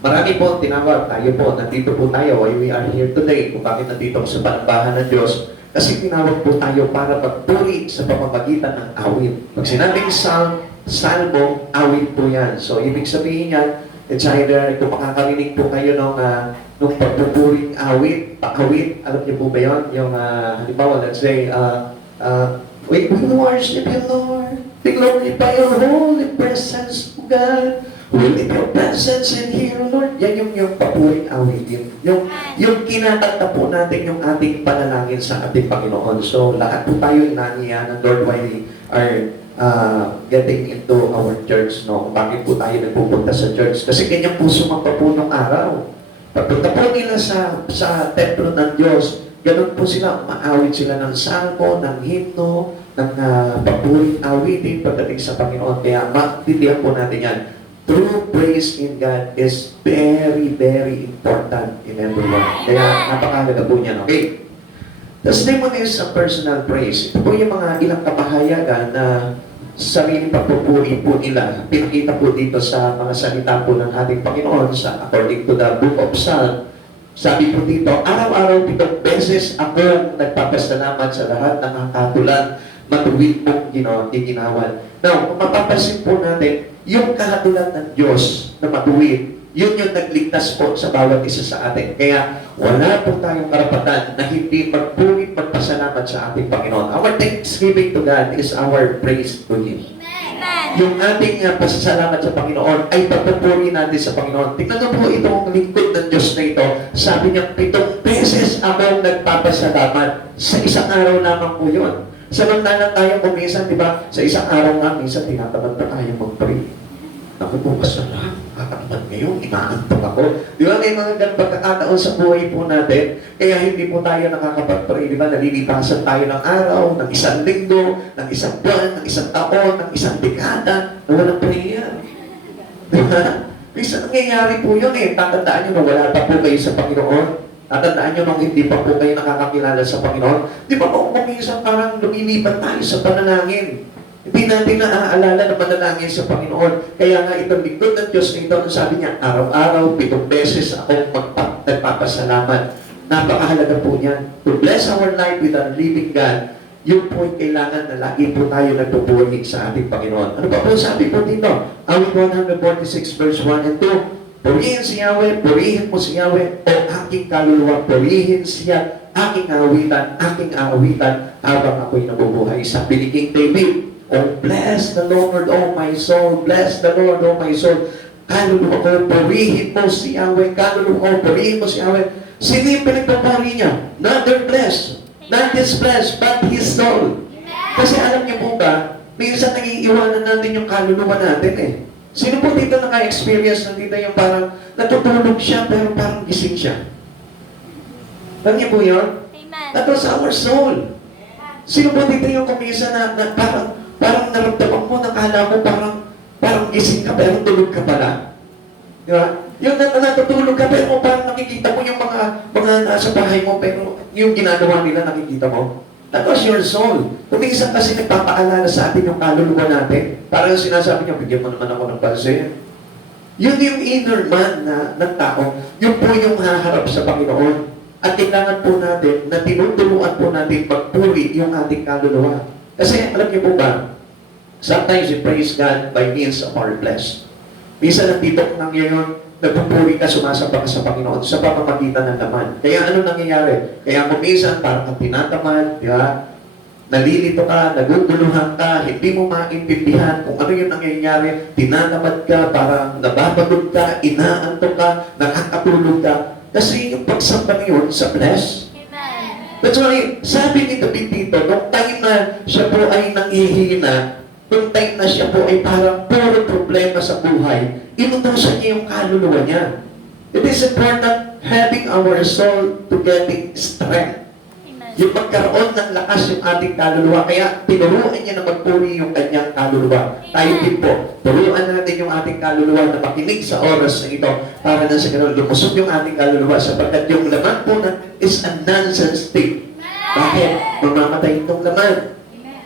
Marami po tinawag tayo po, nandito po tayo, why we are here today, kung bakit nandito ko sa panambahan ng Diyos. Kasi tinawag po tayo para magpuri sa pamamagitan ng awit. Pag sinabing salmo, awit po yan. So, ibig sabihin yan, it's either kung makakarinig po kayo nung pagpupuring awit, paawit, alam niyo po ba yun? Yung, halimbawa, let's say, we worship you, Lord. We glorify your holy presence, God. Will in your presence in here, Lord. Yan yung papuring awit. Yung kinakanta po natin yung ating panalangin sa ating Panginoon. So, lahat po tayo inaniya ng Lord while we are getting into our church. No? Bakit po tayo nagpupunta sa church? Kasi ganyan po sumapa po nung araw. Pagpunta po nila sa templo ng Diyos, ganun po sila, maawit sila ng salmo, ng himno, ng papuring awitin pagdating sa Panginoon. Kaya maintindihan po natin yan. True praise in God is very, very important in everyone. Kaya napakahalaga po niyan. Okay? The next one is a personal praise. Ito po yung mga ilang kapahayagan na sariling pagpupuri po nila. Pinakita po dito sa mga salita po ng ating Panginoon sa according to the book of Psalm. Sabi po dito, araw-araw 7 beses ako nagpapasalamat sa lahat ng kakatulan, matuwid mong ginawan. Now, kung mapapansin po natin, yung kahatulan ng Diyos na matuwid, yun yung nagligtas po sa bawat isa sa atin. Kaya wala po tayong karapatan na hindi magpuri, magpasalamat sa ating Panginoon. Our thanksgiving to God is our praise to Him. Amen. Yung ating pasasalamat sa Panginoon ay pagpupuri natin sa Panginoon. Tingnan mo po itong lingkod ng Diyos na ito. Sabi niya, 7 beses ako nagpapasalamat. Sa isang araw lamang po yun. Samantalang tayo kumisan, di ba? Sa isang araw nga, minsan tinatamad na tayo mag-pray. Naku po, kasalanan. Kakatamad ngayon, inaantok ako. Di ba, may mga ganang pagkakataon sa buhay po natin, kaya hindi po tayo nakakapag-pray. Di ba, nalilipasan tayo ng araw, ng isang linggo, ng isang buwan, ng isang taon, ng isang dekada, na walang prayer. Di ba? Minsan nangyayari po yun eh. Tatandaan nyo na wala pa po kayo sa Panginoon. Tatandaan nyo nung hindi pa po kayo nakakakilala sa Panginoon. Di ba po, minsan parang lumilipat tayo sa panalangin. Hindi natin naaalala na manalangin sa Panginoon. Kaya nga itong lingkod ng Diyos na ito, sabi niya, araw-araw, 7 beses ako nagpapasalamat. Napakahalaga po niyan. To bless our life with our living God, yun po ay kailangan na lagi po tayo nagpupuri sa ating Panginoon. Ano ba po sabi po dito? Awit 146 verse 1 and 2. Purihin si Yahweh, purihin mo si Yahweh, o aking kaluluwa, purihin siya, aking aawitan, habang ako'y nabubuhay. Sabi ni King David, oh, bless the Lord, oh my soul, bless the Lord, oh my soul. Kaluluwa ko, purihin mo si Yahweh, kaluluwa ko, purihin mo si Yahweh. Sino yung pinagpapari niya? Not their flesh, not his flesh, but his soul. Kasi alam niyo po ba, minsan nag-iiwanan natin yung kaluluwa natin eh. Sino po dito naka-experience na dito yung parang natutulog siya pero parang gising siya? Alam niyo po yun? Amen. That was our soul. Sino po dito yung kumisa na parang naramdaman mo, nakala mo parang gising ka pero tulog ka pala? Di ba? Yung natutulog ka pero parang nakikita mo yung mga nasa bahay mo pero yung ginagawa nila nakikita mo? That was your soul. Kuminsan kasi nagpapaalala sa atin yung kaluluwa natin. Parang yung sinasabi niya, bigyan mo naman ako ng pansin. Yun yung inner man ng tao. Yun po yung haharap sa Panginoon. At kailangan po natin na tinutuluan po natin magpuri yung ating kaluluwa. Kasi alam niyo po ba, sometimes we praise God by means of our flesh. Minsan nandito nang ngayon, nagpupuri ka, sumasamba ka sa Panginoon sa pamamagitan ng laman. Kaya ano nangyayari? Kaya kung minsan parang kang tinatamad, di ba? Nalilito ka, naguguluhan ka, hindi mo maintindihan kung ano yung nangyayari, tinatamad ka, parang nababagod ka, inaantok ka, nakakatulog ka. Kasi yung pagsamba niyon sa flesh. Amen. That's why, sabi ni David dito, nung time na siya po ay nangihina, nung time na siya po ay parang puro problema sa buhay, inutusan niya yung kaluluwa niya. It is important having our soul to getting strength. Amen. Yung magkaroon ng lakas yung ating kaluluwa. Kaya tinuruan niya na magpuri yung kanyang kaluluwa. Tayo din po, turuan natin yung ating kaluluwa na makinig sa oras na ito para na sa ganun lumusog yung ating kaluluwa sapagkat yung laman po natin is a nonsense thing. Bakit? Mamamatay itong laman.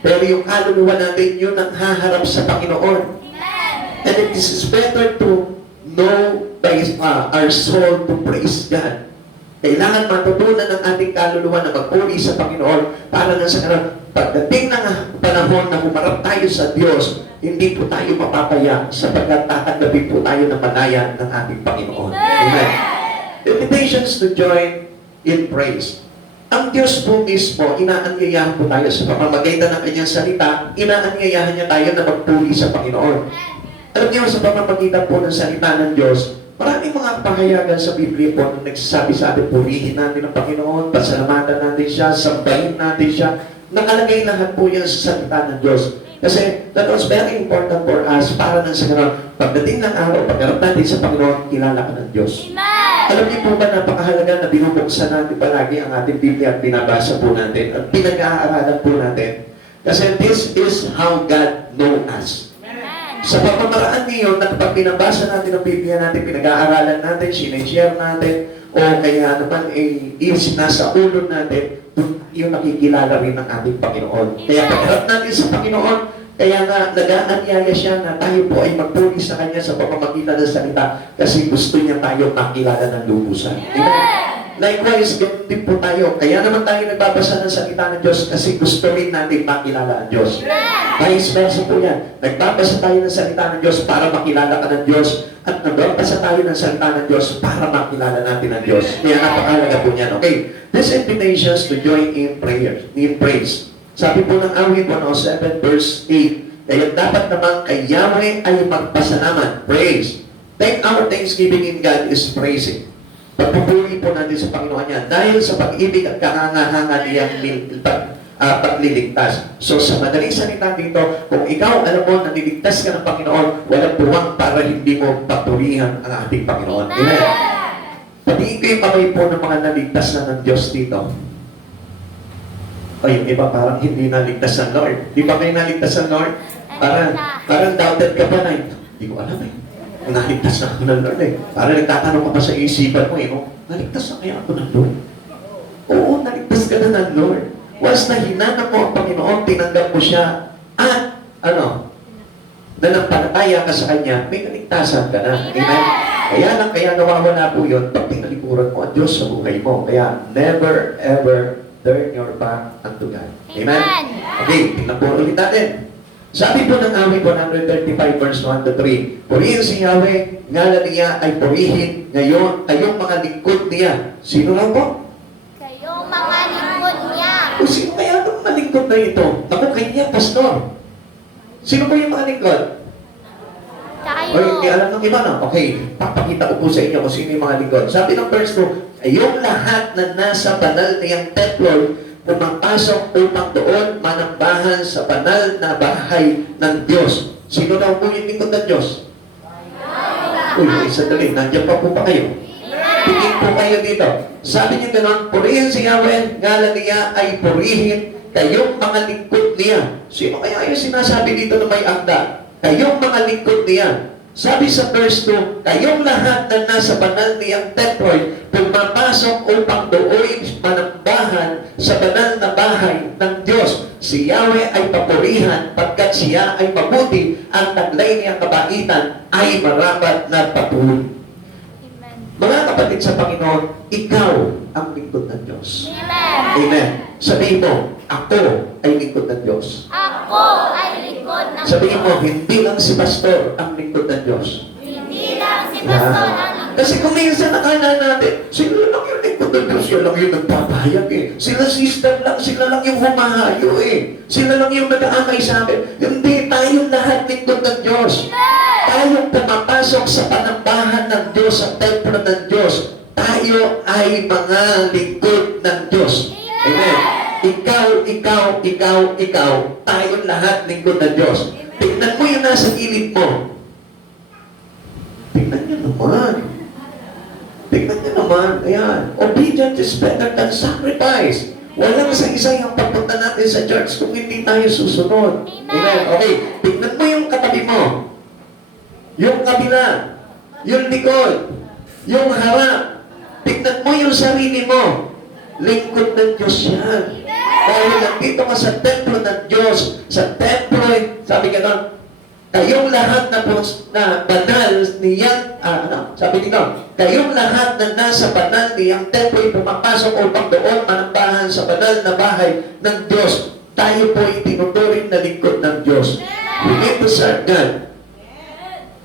Pero yung kaluluwa natin, yun ang haharap sa Panginoon. Amen. And it is better to know our soul to praise God. Kailangan matutunan ng ating kaluluwa na magpuri sa Panginoon para na sa pagdating ng panahon na humarap tayo sa Diyos, hindi po tayo mapapaya sapagkat tatanggapin po tayo ng malaya ng ating Panginoon. Amen. Invitations to join in praise. Ang Diyos po mismo, inaanyayahan po tayo sa pamamagitan ng kanyang salita, inaanyayahan niya tayo na magpuri sa Panginoon. Alam niyo, sa pamamagitan po ng salita ng Diyos, maraming mga pahayagan sa Biblia po na nagsasabi sa atin, purihin natin ang Panginoon, pasalamatan natin siya, sambahin natin siya. Nakalagay lahat po yan sa salita ng Diyos. Kasi that was very important for us para nang sa gano'n, pagdating ng araw, pagkarap natin sa Panginoon, kilala ka ng Diyos. Alam niyo po ba napakahalaga na binubuksan natin palagi ang ating Biblia at binabasa po natin at pinag-aaralan po natin? Kasi this is how God knows us. Sa pamamaraan niyo na kapag binabasa natin ang Biblia natin, pinag-aaralan natin, sinishare natin, o kaya naman nasa ulo natin, yung nakikilala rin ng ating Panginoon. Kaya pagharap natin sa Panginoon, kaya nga nag-aanyaya siya na tayo po ay magpuri sa Kanya sa pamamagitan ng salita kasi gusto niya tayo makilala ng lubusan. Amen? Likewise, ganun din po tayo. Kaya naman tayo nagbabasa ng salita ng Diyos kasi gusto rin natin makilala ang Diyos. Vice versa po yan. Nagbabasa tayo ng salita ng Diyos para makilala ka ng Diyos at nagbabasa tayo ng salita ng Diyos para makilala natin ang Diyos. Kaya napakahalaga po yan. Okay, this invitations to join in prayer, in praise. Sabi po ng awit 107 verse 8, kaya dapat naman kay Yahweh ay magpasalamat, praise. Then our thanksgiving in God is praising. Pagpupuri po natin sa Panginoon niya dahil sa pag-ibig at kahanga-hanga niyang pagliligtas. So sa madaling salita dito, kung ikaw alam mo na niligtas ka ng Panginoon, walang buwang para hindi mo papurihan ang ating Panginoon. Amen. Patiin ko yung kamay po ng mga naligtas na ng Diyos dito. O yung iba parang hindi naligtas ng Lord. Di ba kayo naligtas ng Lord? Parang doubted ka pa na, hindi ko alam eh. Naligtas na ako ng Lord eh. Parang nagtatanong ka pa sa isipan mo eh, naligtas na kaya ako ng Lord? Oo, naligtas ka na ng Lord. Once na hinanap mo ang Panginoon, tinanggap mo siya, at nanampalataya ka sa Kanya, may kaligtasan ka na. Amen? Kaya nawawala po yun pag tinalikuran mo ang Diyos sa buhay mo. Kaya never ever turn your back unto God. Amen? Okay, tingnan po ulit natin. Sabi po ng awit 135 verse 1 to 3, purihin si Yahweh, ngalan niya ay purihin ngayon kayong mga lingkod niya. Sino lang po? Kayong mga lingkod niya. O sino kaya itong mga lingkod na ito? Ako kanya, pastor. Sino po yung mga lingkod? Tayo. O hindi alam ng iba na? Okay, papakita ko po sa inyo kung sino yung mga lingkod. Sabi ng verse 2, kayong lahat na nasa banal niyang templo, pumapasok upang doon manambahan sa banal na bahay ng Diyos. Sino daw po yung lingkod ng Diyos? Uy, sandali, nandiyan pa po ba kayo? Tingin po kayo dito. Sabi niyo gano'n, purihin si Yahweh, ngalan niya ay purihin kayong mga lingkod niya. Sino kaya yung sinasabi dito na may akda? Kayong mga lingkod niya. Sabi sa verse 2, kayong lahat na nasa banal niyang templo, pumapasok upang doon manambahan sa banal na bahay ng Diyos. Si Yahweh ay papurihan pagkat siya ay mabuti, ang taglay niyang kabaitan ay marapat na papuri. Mga kapatid sa Panginoon, ikaw ang lingkod ng Diyos. Amen. Sabihin mo, ako ay lingkod ng Diyos. Ako ay lingkod ng Sabihin mo, hindi lang si pastor ang lingkod ng Diyos. Hindi lang si pastor ang lingkod. Kasi kung minsan nakala natin, sila lang yung lingkod ng Diyos, sila lang yung nagpapahayag eh. Sila sister lang, sila lang yung humahayo eh. Sila lang yung nag-aakay sa akin. Hindi, tayong lahat lingkod ng Diyos. Tayong pumapasok sa panambahan ng Diyos, sa templo ng Diyos. Tayo ay mga lingkod ng Diyos. Amen. Ikaw, tayong lahat lingkod ng Diyos. Tingnan mo yung nasa gilid mo. Tingnan niyo naman. Tingnan niyo naman. Ayan. Obedience is better than sacrifice. Walang isa-isa yung pagpunta natin sa church kung hindi tayo susunod. Amen. Okay. Tingnan mo yung katabi mo. Yung kabila. Yung likod. Yung harap. Tingnan mo yung sarili mo. Lingkod ng Diyos yan. Dahil nandito ka sa templo ng Diyos. Sa templo, sabi ka doon, Kayong lahat na banal niyang, sabi dito, kayong lahat na nasa banal niyang templo'y pumapasok upang doon manambahan sa banal na bahay ng Diyos. Tayo po ay tinuturing na lingkod ng Diyos. We need to serve God.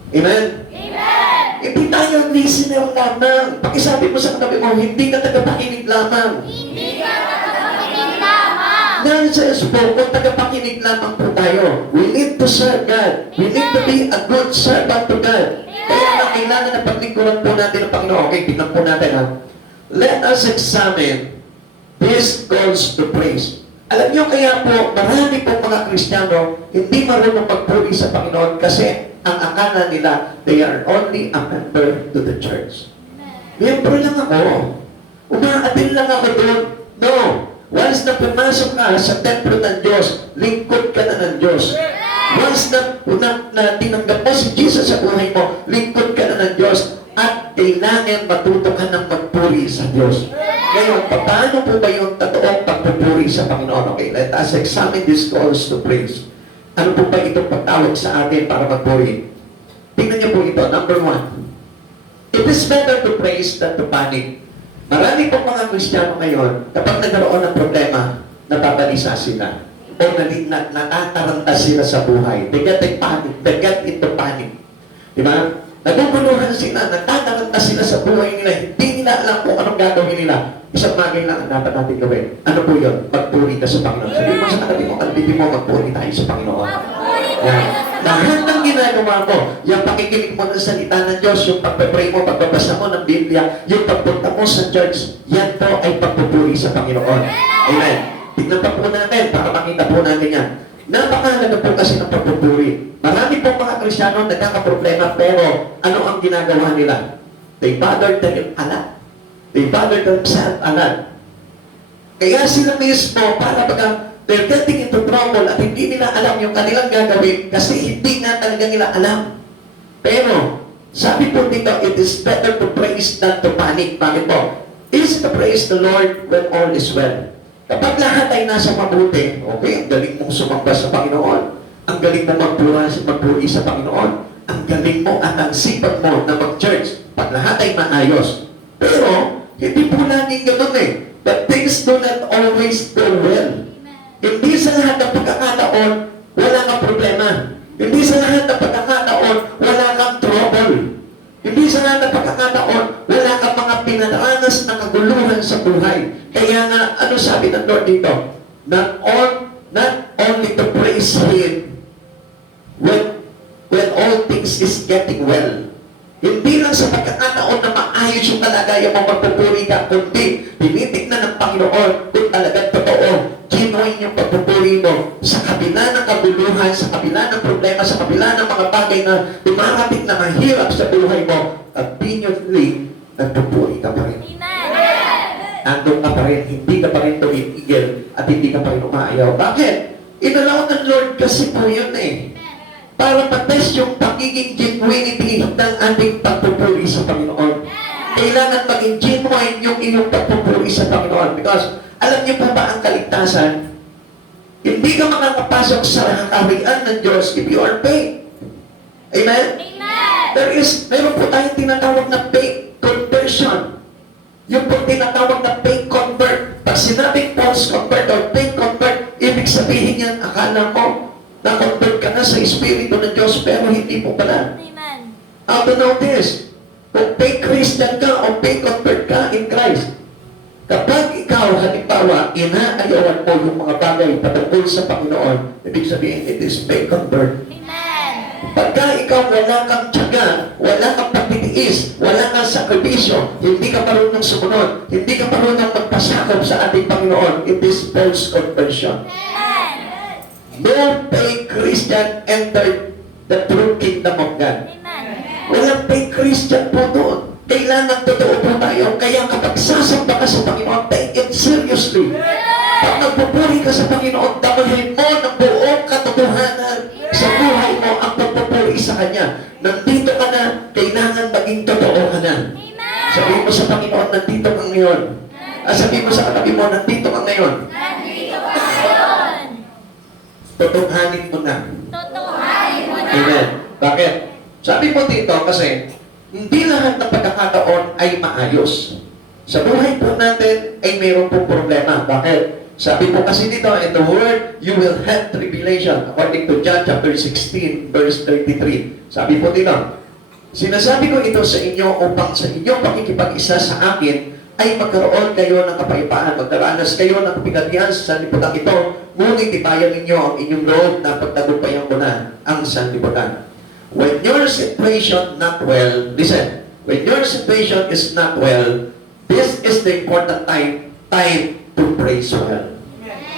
Amen? Amen. Hindi tayo listener lamang. Pakisabi mo sa katabi mo, hindi ka tagapakinig lamang. Hindi ka nakakakinig lamang. Nonsense po, kung tagapakinig lamang po tayo. We need to serve God. We need to be a good servant to God. Kaya na kailangan na paglingkuran po natin ang Panginoon. Okay, tingnan po natin ha. Let us examine these calls to praise. Alam niyo kaya po, marami po mga Kristiyano hindi marunong magpuri sa Panginoon kasi ang akala nila, they are only a member to the church. Miyembro lang ako. Umaatin lang ako doon. No. Once na pumasok ka sa templo ng Diyos, lingkod ka na ng Diyos. Once na tinanggap mo si Jesus sa buhay mo, lingkod ka na ng Diyos at kailangan matuto ka ng magpuri sa Diyos. Ngayon, paano po ba yung totoong pagpupuri sa Panginoon? Okay, let us examine these calls to praise. Ano po ba itong pagtawag sa atin para magpuri? Tingnan niyo po ito. Number 1. It is better to praise than to panic. Marami pong mga Kristiyano ngayon, kapag nagkaroon ng problema, nababalisa sila. O natataranta sila sa buhay. They get into panic. Diba? Naguguluhan sila, natataranta sila sa buhay nila. Hindi nila alam kung anong gagawin nila. Isang bagay lang ang dapat natin gawin. Ano po yun? Magpuri ka sa Panginoon. Sabihin mo sa katabi mo, kalbitin mo, magpuri tayo sa Panginoon. Yan. Lahat ng ginagawa mo, yung pakikinig mo ng salita ng Diyos, yung pagpapray mo, pagbabasa mo ng Biblia, yung pagpunta mo sa church, yan po ay pagpupuri sa Panginoon. Amen. Tignan pa po natin para makita po natin yan. Napakahalaga po kasi ng pagpupuri. Marami po mga Kristiyano nagkakaproblema, pero ano ang ginagawa nila? They bother They bother themselves a lot. Kaya sila mismo, para baga, they're getting into trouble at hindi nila alam yung kanilang gagawin kasi hindi nga talaga nila alam. Pero, sabi po dito, it is better to praise than to panic. Bakit po? Is to praise the Lord when all is well. Kapag lahat ay nasa mabuti, okay, ang galing mong sumamba sa Panginoon. Ang galing mo magpuri sa Panginoon. Ang galing mo at ang sipag mo na mag-church. Pag lahat ay maayos. Pero, hindi po natin ganun eh. But things do not always go well. Hindi sa lahat ng pagkakataon, wala kang problema. Hindi sa lahat ng pagkakataon, wala kang trouble. Hindi sa lahat ng pagkakataon, wala kang mga pinaranas na kaguluhan sa buhay. Kaya nga, ano sabi ng Lord dito? Not only to praise Him when all things is getting well. Hindi lang sa pagkakataon na maayos yung kalagayan mo magpupuri ka, kundi tinitignan ng Panginoon kung talagang totoo, genuine yung pagpupuri mo sa kabila ng kabuluhan, sa kabila ng problema, sa kabila ng mga bagay na dumarating na mahirap sa buhay mo, continuously, nagpupuri ka pa rin. Nandun ka pa rin, hindi ka pa rin tumitigil at hindi ka pa rin umaayaw. Bakit? Inalaw ng Lord kasi po yun eh. Para matest yung pagiging genuinity ng ating pagpupuri sa Panginoon. Kailangan maging genuine yung iyong pagpupuri sa Panginoon. Because, alam niyo po ba ang kaligtasan? Hindi ka makakapasok sa kaharian ng Diyos if you are paid. Amen? Meron po tayong tinatawag na paid conversion. Yung po tinatawag na paid convert. Pag sinabing false convert or paid convert, ibig sabihin yan, akala mo, na-convert ka na sa Espiritu ng Diyos, pero hindi po pala. Amen. How to know this? Kung paid Christian ka o paid convert ka in Christ, kapag ikaw, halimbawa, inaayawan mo yung mga bagay patungkol sa Panginoon, ibig sabihin, it is paid convert. Amen. Pagka ikaw wala kang tiyaga, wala kang pagtitiis, wala kang sakripisyo, hindi ka marunong sumunod, hindi ka marunong magpasakop sa ating Panginoon, it is false conversion. No paid Christian entered the true kingdom of God. Walang paid Christian po doon. Kailangan totoo po tayo. Kaya kapag sasamba ka sa Panginoon, take it seriously. Pag nagpupuri ka sa Panginoon, damahin mo ng buong katotohanan sa buhay mo ang pagpupuri sa Kanya. Nandito ka na, kailangan maging totoo ka na. Sabihin mo sa Panginoon, nandito ka ngayon. Sabihin mo sa katabi mo, nandito ka ngayon. Nandito ka ngayon. Totohanin mo na. Totohanin mo na. Amen. Bakit? Sabi po dito kasi, hindi lahat ng pagkakataon ay maayos. Sa buhay po natin ay mayroon po problema. Bakit? Sabi po kasi dito, in the word, you will have tribulation. According to John chapter 16, verse 33. Sabi po dito, sinasabi ko ito sa inyo upang sa inyong pakikipag-isa sa akin ay magkaroon kayo ng kapayapaan, magdaranas kayo ng pinagyan sa sanlibutan ito, ngunit tibayan ninyo ang inyong loob na pagtagumpayan ko na ang sanlibutan. When your situation not well, listen, when your situation is not well, this is the important time to praise well.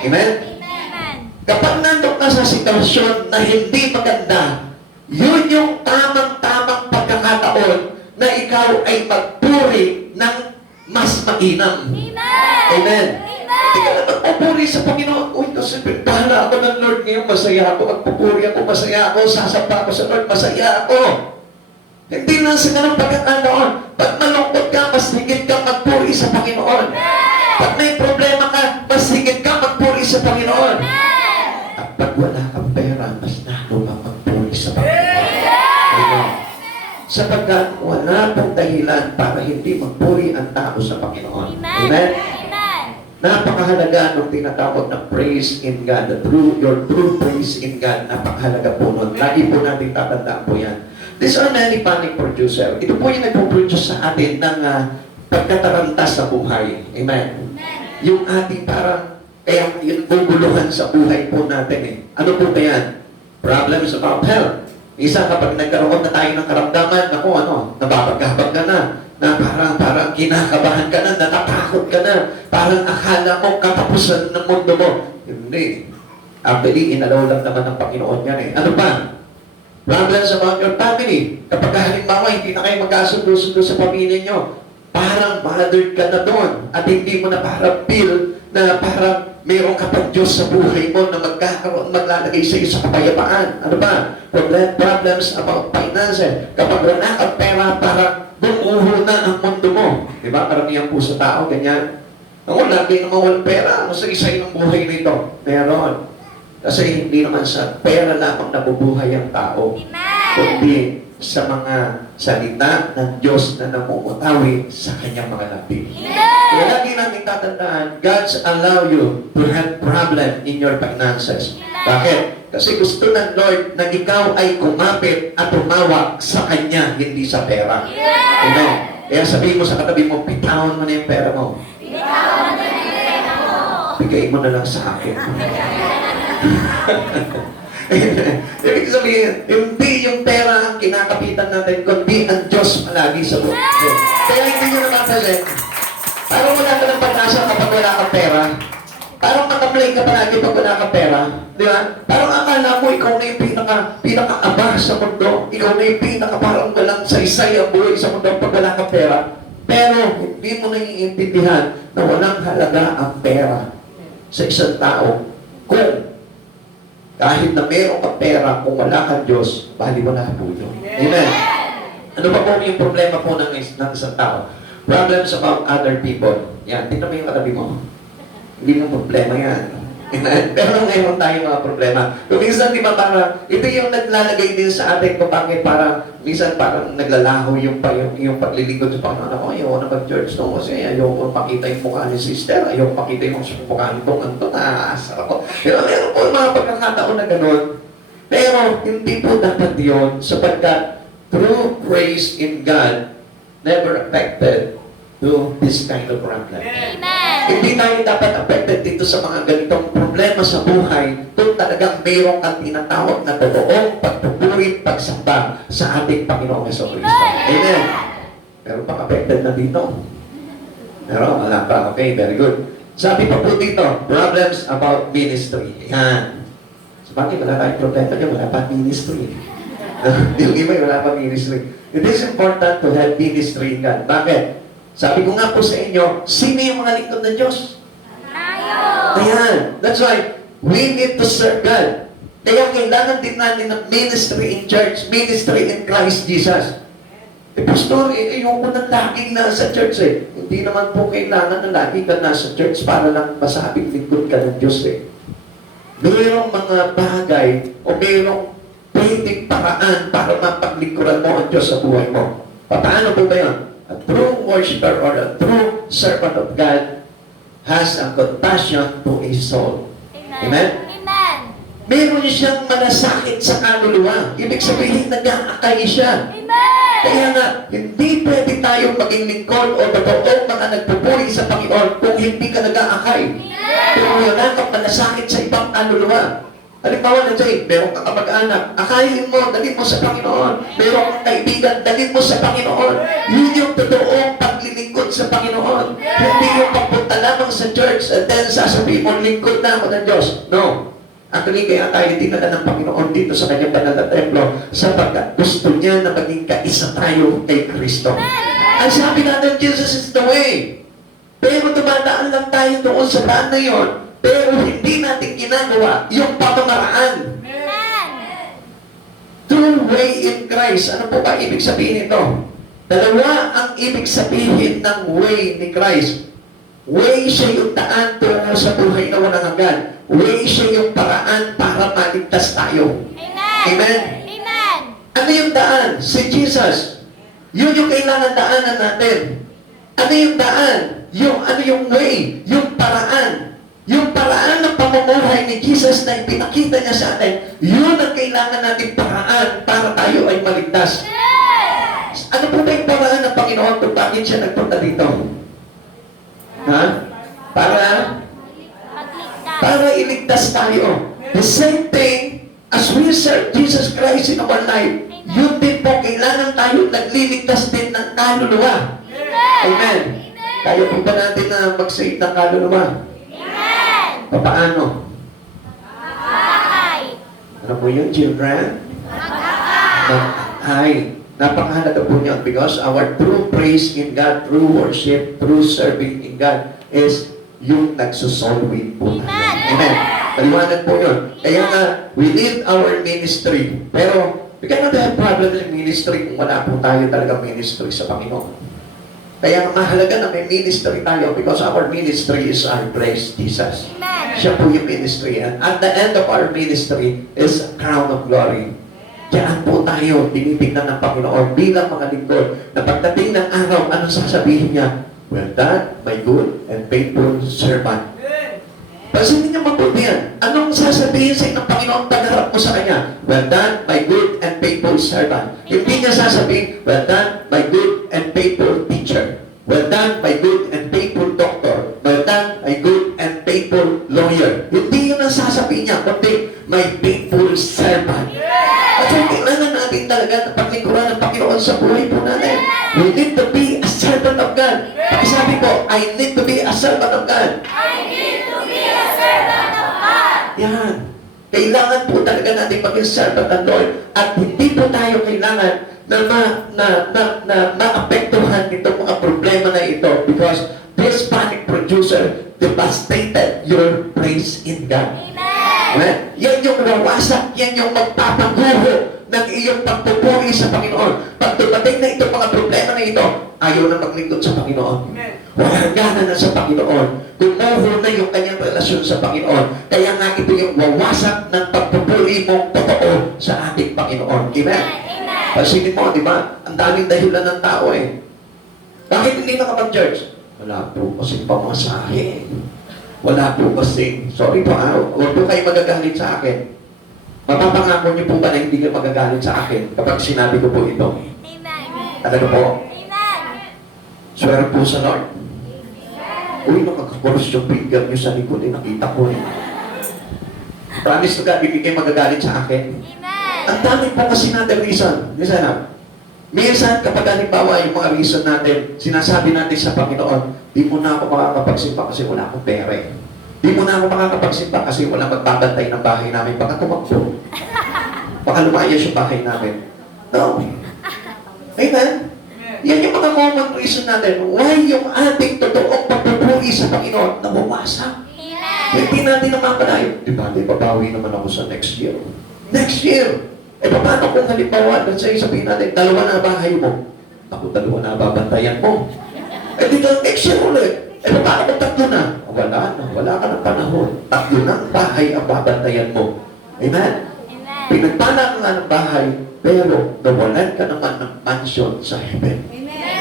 Amen? Amen. Kapag nandun ka sa sitwasyon na hindi maganda, yun yung tamang-tamang pagkakataon na ikaw ay magpuri ng mas mainam. Amen. Amen. Hindi ka Amen. na magpupuri sa Panginoon. Uy, kasi bahala ako ng Lord ngayon, masaya ako, magpupuri ako, masaya ako, sasamba ako sa Lord, masaya ako. Hindi lang sa ganang pagkakataon. Pag malungkot ka, mas higit ka magpuri sa Panginoon. Pag may problema ka, mas higit ka magpuri sa Panginoon. At pag wala kang pera, mas lalo ka magpuri sa Panginoon. Amen. Sapagkat wala pong dahilan para hindi magpuri ang tao sa Panginoon. Amen. Amen. Amen. Napakahalaga ng tinatawag na praise in God. Your true praise in God. Napakahalaga po nun. Lagi po natin tatandaan po yan. These are many panic producer. Ito po yung nagpo-produce sa atin ng pagkataranta sa buhay. Amen. Yung ating parang, kaya yung guguluhan sa buhay po natin eh. Ano po ba yan? Problems about health. Isa kapag nagkaroon na tayo ng karamdaman, ako nababagabag ka na parang kinakabahan ka na, natatakot ka na, parang akala mo katapusan ng mundo mo. Hindi. Actually, inalaw lang naman ng Panginoon yan eh. Ano pa? Problems about your family. Kapag halimbawa, hindi na kayo magkasundo-sundo sa pamilya nyo, parang bothered ka na doon at hindi mo na parang feel na parang mayroon ka pang Diyos sa buhay mo na maglalagay sa iyo sa kapayapaan. Ano ba? Problems about finances. Kapag wala kang pera, parang bumuho na ang mundo mo. Diba? Karamihan po sa tao, ganyan. Ako, lagi naman walang pera. Ano sa isa ng buhay nito? Meron. Kasi hindi naman sa pera lamang nabubuhay ang tao. Kundi sa mga salita ng Diyos na namumutawi sa kanyang mga labi. Kaya lagi namin tatandaan, God's allow you to have problem in your finances. Bakit? Kasi gusto ng Lord na ikaw ay kumapit at tumawag sa Kanya, hindi sa pera. Amen. Kaya sabihin mo sa katabi mo, bitawan mo na yung pera mo. Bigay mo na lang sa akin. Ibig sabihin, hindi yung pera ang kinakapitan natin, kundi ang Diyos palagi sa buhay. Kaya hindi nyo napapansin, parang wala ka ng pag-asa kapag wala kang pera. Parang matablay ka palagi pag wala kang pera. Di ba? Parang akala mo, ikaw na yung pinaka-aba sa mundo. Ikaw na yung parang walang saysay ang buhay sa mundo pag wala kang pera. Pero hindi mo naiintindihan na walang halaga ang pera sa isang tao. Kung kahit na meron kang pera, kung wala kang Diyos, bali wala po yun. Amen. Ano pa po yung problema po ng isang tao? Problems about other people. Yan, tingnan mo yung katabi mo. Hindi yung problema yan. Pero ngayon tayo mga problema. Kung minsan, di ba parang, ito yung naglalagay din sa atin kung bakit parang, minsan parang naglalaho yung paglilingkod sa Panginoon. Ako, ayaw na mag-church no, kasi ayaw ko makita yung mukha ni sister, ayaw ko makita yung mukha nitong anto, naaasar ako. Pero meron po yung mga pagkakataon na gano'n. Pero hindi po dapat yun, sapagkat true praise in God never affected to this kind of problem. Hindi tayo dapat affected dito sa mga ganitong problema sa buhay kung talagang mayroong kang tinatawag na totoong pagpupuri, pagsamba sa ating Panginoong Jesucristo. Amen. Pero pa affected na dito. Pero wala pa. Okay, very good. Sabi pa po dito, problems about ministry. Yan. So bakit wala tayong problema niya? Wala pa ministry. Yung iba, wala pa ministry. It is important to have ministry in God. Bakit? Sabi ko nga po sa inyo, sino yung mga lingkod ng Diyos? Ayan. That's why, we need to serve God. Kaya kailangan din natin ng ministry in church, ministry in Christ Jesus. Pastor, ayoko na laging nasa church eh. Hindi naman po kailangan na lagi ka nasa church para lang masabing lingkod ka ng Diyos eh. Mayroong mga bagay o mayroong pwedeng paraan para mapaglingkuran mo ang Diyos sa buhay mo. Paano po ba yun? A true worshiper or a true servant of God has a compassion to his soul. Amen? Amen. Meron siyang malasakit sa kaluluwa. Ibig sabihin, nag-aakay siya. Amen. Kaya nga, hindi pwede tayong maging lingkod o totoong mga nagpupuri sa Panginoon kung hindi ka nag-aakay. Kung wala kang malasakit sa ibang kaluluwa. Halimbawa na dyan, meron kang kamag-anak, akayin mo, dalhin mo sa Panginoon. Meron kang kaibigan, dalhin mo sa Panginoon. Yun yung totoong paglilingkod sa Panginoon. Hindi yung pagpunta lamang sa church at then sasabihin mo, lingkod na ako ng Diyos. No. Actually, kaya tayo dinala ng Panginoon dito sa kanyang banal na templo sapagkat gusto niya na maging kaisa tayo kay Kristo. Ang sabi natin, Jesus is the way. Pero dumadaan lang tayo doon sa daan na yon, pero hindi natin ginagawa yung pamamaraan. Amen. True way in Christ. Ano po ba ibig sabihin ito? Dalawa ang ibig sabihin ng way ni Christ. Way siya yung daan tungo sa buhay na walang hanggan. Way siya yung paraan para maligtas tayo. Amen. Amen? Amen. Ano yung daan? Si Jesus. Yun yung kailangan daanan natin. Ano yung daan? Ano yung way? Yung paraan. Yung paraan ng pamumuhay ni Jesus na ipinakita niya sa atin, yun ang kailangan natin paraan para tayo ay maligtas. Yes. Ano po ba yung paraan ng Panginoon kung bakit siya nagpunta dito? Ha? Para Magligtas. iligtas tayo. The same thing as we serve Jesus Christ in our life, yun din po, kailangan tayo nagliligtas din ng kaluluwa. Amen. Kaya po ba natin na mag-save ng kaluluwa? Amen. Paano? Mag-akay. Ano po yun, children? Mag-akay. Napakahalaga po niyan because our true praise in God, true worship, true serving in God is yung nagsusolve po. Amen. Maliwanag po yun. Kaya nga, we need our ministry. Pero, we cannot have problem in ministry kung wala po tayo talaga ministry sa Panginoon. Kaya mahalaga na may ministry tayo because our ministry is our praise, Jesus. Amen. Siya po yung ministry. And at the end of our ministry is a crown of glory. Diyan po tayo tinitignan ng Panginoon bilang mga lingkod na pagdating ng araw, anong sasabihin niya? Well done, my good and faithful servant. Pansinin niyo mabuti yan. Anong sasabihin sa ng Panginoon pagharap mo sa Kanya? Well done, my good and faithful servant. Hindi niya sasabihin, well done, my good and faithful teacher. Well done, my good and faithful doctor. Well done, my good and faithful lawyer. Hindi yun ang sasabihin niya, kundi my faithful servant. At so, kailangan natin talaga na paglingkuran ng Panginoon sa buhay po natin. We need to be a servant of God. Sabi ko, I need to be a servant of God. I need to be a servant of God. Yan. Kailangan po talaga natin maging servant ng Lord. At hindi po tayo kailangan na maapektuhan itong mga problema na ito because this panic producer devastated your praise in God. Amen. Yan yung nawasak, yan yung magpapaguho ng iyong pagpupuri sa Panginoon. Pag dumating na itong mga problema na ito, ayaw na maglingkod sa Panginoon. Walang gana na sa Panginoon. Gumuho na yung kanyang relasyon sa Panginoon. Kaya nga ito yung wawasak ng pagpupuri mong totoo sa ating Panginoon. Amen? Amen. Pansinin mo, di ba? Ang daming dahilan ng tao eh. Bakit hindi nakapag-church? Wala po kasing pamasahe. Wala po kasing, sorry po, huwag po kayo magagalit sa akin. Mapapangako niyo po ba na hindi kayo magagalit sa akin kapag sinabi ko po ito? Amen. Talaga po, Amen. swear po sa Lord. Uy, nakakakulos yung finger niyo sa likod eh, nakita ko eh. Promise to God, hindi kayo magagalit sa akin. Amen. Ang dami po kasi natin reason. Listen na. Minsan, kapag halimbawa yung mga reason natin, sinasabi natin sa Panginoon, di mo na ako makakapagsimba kasi wala akong pera eh. Di mo na ako makakapagsimba kasi wala magbabantay ng bahay namin. Baka tumakbo. Baka lumayas yung bahay namin. No. Amen? Yan yung mga common reason natin. Why yung ating totoong pagpupuri sa Panginoon nawawasak? Amen. Hindi natin namamalayo. Di ba, babawi naman ako sa next year. Next year! Eh, paano kung halimbawa, let's say, sabihin natin, dalawa na bahay mo. Ako, dalawa na babantayan mo. Eh, dito, next year ulit. Eh, paano kung tatlo na? Wala na, wala ka ng panahon. Tatlo ng bahay ang babantayan mo. Amen? Amen. Pinagpala ka nga ng bahay, pero nawalan ka naman ng mansion sa heaven.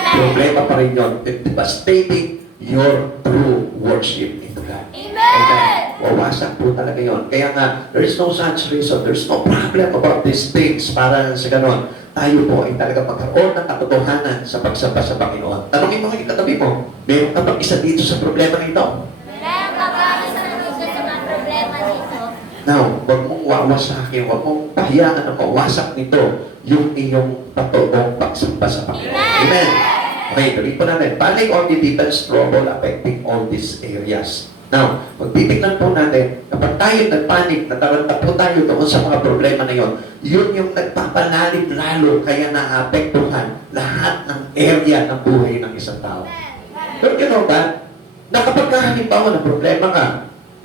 Problema pa rin yun. Devastating your true worship into God. Amen. Wawasak po talaga yun. Kaya nga, there is no such reason. There's no problem about these things. Para sa ganon, tayo po ay talaga magkaroon ng katotohanan sa pagsamba sa Panginoon. Tanungin mo kayo katabi mo, meron ka bang isa dito sa problema nito? Meron ka ba isang dito sa mga problema dito? Now, huwag mong wawasakin, huwag mong pahiyaan na mawasak nito yung iyong patoong pagsamba sa Panginoon. Amen. Okay, tuloy po natin. Panic or the deepest trouble affecting all these areas. Now, magtitignan po natin, kapag tayo nagpanik, nataranta po tayo doon sa mga problema na yon, yun yung nagpapalalim lalo, kaya naapektuhan lahat ng area ng buhay ng isang tao. Pero you know ba, na kapag halimbawa ng problema ka,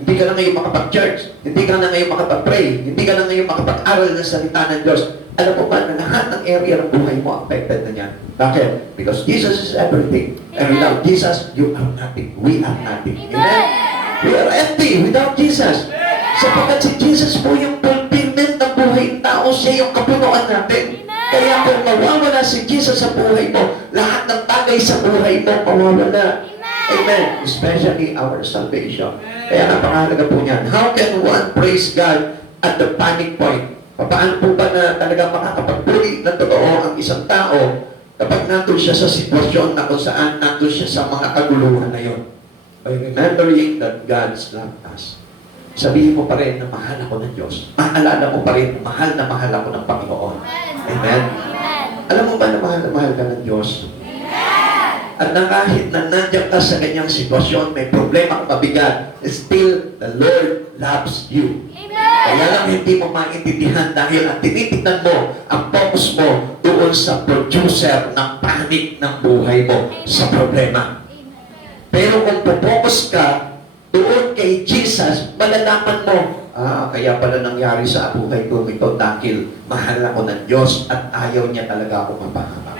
hindi ka na ngayon makapag-church, hindi ka na ngayon makapag-pray, hindi ka na ngayon makapag-aral ng salita ng Diyos, alam mo ba na lahat ng area ng buhay mo affected na niyan? Bakit? Because Jesus is everything. And without Jesus, you are nothing. We are nothing. Amen? We are empty without Jesus. Sapagkat si Jesus po yung fulfillment ng buhay ng tao, siya yung kapunuan natin. Kaya kung mawawala si Jesus sa buhay mo, lahat ng bagay sa buhay mo mawawala. Amen. Especially our salvation. Kaya napakahalaga po niyan. How can one praise God at the panic point? Paano po ba na talagang makakapagpuri ng totoo ang isang tao kapag nandun siya sa sitwasyon na kung saan nandun siya sa mga kaguluhan na yun? By remembering that God's loved us. Sabihin mo pa rin na mahal ako ng Diyos. Maalala mo pa rin, mahal ako ng Panginoon. Amen? Alam mo ba na mahal ka ng Diyos? At na kahit na nandiyan ka sa ganyang sitwasyon, may problema kang mabigat, still the Lord loves you. Kaya lang hindi mo maintindihan dahil ang tinitignan mo, ang focus mo doon sa producer ng panic ng buhay mo sa problema. Pero kung focus ka doon kay Jesus, malalaman mo, kaya pala nangyari sa buhay ko ito dahil mahal ako ng Diyos at ayaw niya talaga ako mapahamak.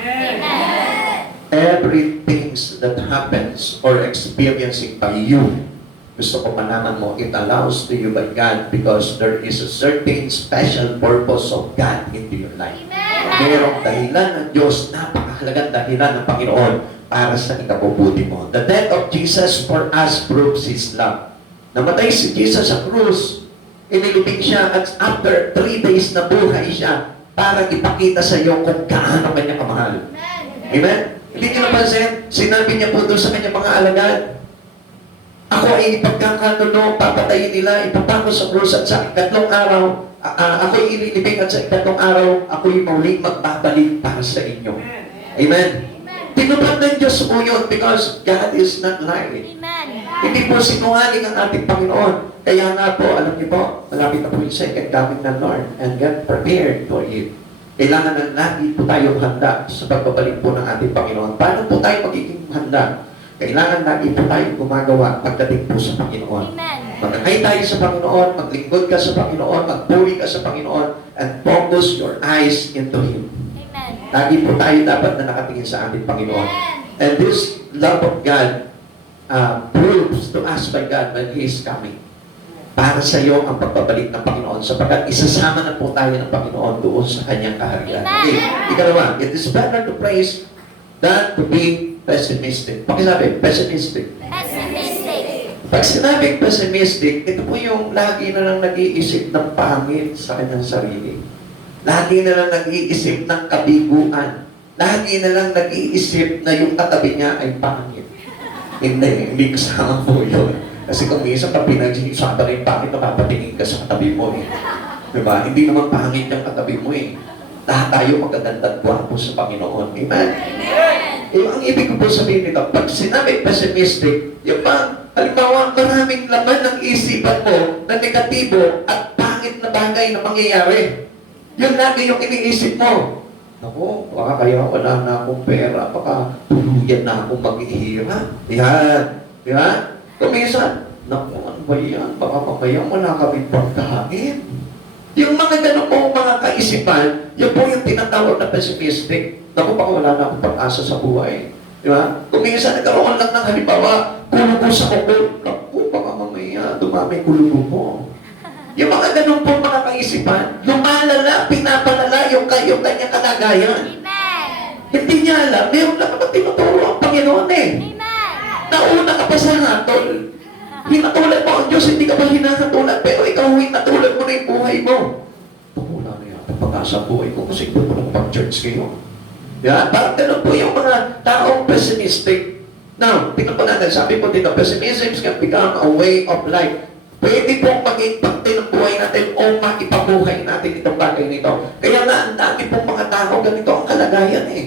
Everything that happens or experiencing by you, gusto ko malaman mo, it allows to you by God because there is a certain special purpose of God into your life. Merong dahilan ng Diyos, napakahalagang dahilan ng Panginoon para sa ikabubuti mo. The death of Jesus for us proves His love. Namatay si Jesus sa krus, inilibing siya at after 3 days na buhay siya para ipakita sa iyo kung gaano kanya kamahal. Amen? Hindi niyo napansin, sinabi niya po doon sa kanyang mga alagad, ako ay ipagkakanuno, papatayin nila, ipapako sa krus at sa 3 araw, ako ay ililibing at sa 3 araw, ako ay muling magbabalik para sa inyo. Amen? Tinupad ng Diyos po yun because God is not lying. Hindi po sinungaling ang ating Panginoon. Kaya nga po, alam niyo po, malapit na po yung second coming ng Lord and get prepared for it. Kailangan na lagi po tayong handa sa pagbabalik po ng ating Panginoon. Paano po tayo magiging handa? Kailangan lagi po tayong gumagawa pagdating po sa Panginoon. Magkakay tayo sa Panginoon, maglingkod ka sa Panginoon, magpuri ka sa Panginoon, and focus your eyes into Him. Lagi po tayo dapat na nakatingin sa ating Panginoon. And this love of God proves to us by God when He is coming. Para sa iyo ang pagbabalik ng Panginoon sapagkat isasama na po tayo ng Panginoon doon sa Kanyang kaharian. Okay, ikalawa, it is better to praise than to be pessimistic. Pakisabi, pessimistic. Pag sinabing pessimistic, ito po yung lagi na lang nag-iisip ng pangit sa kanyang sarili. Lagi na lang nag-iisip ng kabiguan. Lagi na lang nag-iisip na yung katabi niya ay pangit. Hindi kasama po yun. Kasi kung minsan pag pinag-iusapan na yung pangit, napapatingin ka sa katabi mo eh. Diba? Hindi naman pangit yung katabi mo eh. Lahat tayo magaganda at gwapo sa Panginoon. Amen? Eh, ang ibig ko po sabihin nito, pag sinabi pessimistic, yung halimbawa, maraming laman ng isipan mo na negatibo at pangit na bagay na mangyayari. Yun lagi yung iniisip mo. Naku, baka kaya wala na akong pera, baka tuluyan na akong maghihirap. Yan. Yan. Kuminsan, naku, ano ba yan? Baka mamaya wala kaming pagkain. Yung mga ganun po, mga kaisipan, yun po yung tinatawag na pessimistic. Naku, baka wala na akong pag-asa sa buhay. Di ba? Kuminsan, nagkaroon lang ng halimbawa, kulubo sa kuko. Naku, baka mamaya dumami kulubo mo. Yung mga ganun po mga kaisipan, lumalala, pinapalala yung kanyang kalagayan. Amen. Hindi niya alam, meron lang naman tinuturo ang Panginoon eh. Amen. Nauna ka pa sa hatol. Hinatulan mo ang Diyos, hindi ka pa hinahatulan, pero ikaw hinatulan mo na yung buhay mo. Wala na yata pag-asa buhay ko kasi ito pa ng pag-church kayo. Yan, parang ganun po yung mga taong pessimistic. Now, tingnan po natin, sabi po dito, pessimism can become a way of life. Pwede pong mag-impact din ang buhay natin o maipabuhay natin itong bagay nito. Kaya nga, ang dami pong mga tao, ganito ang kalagayan eh.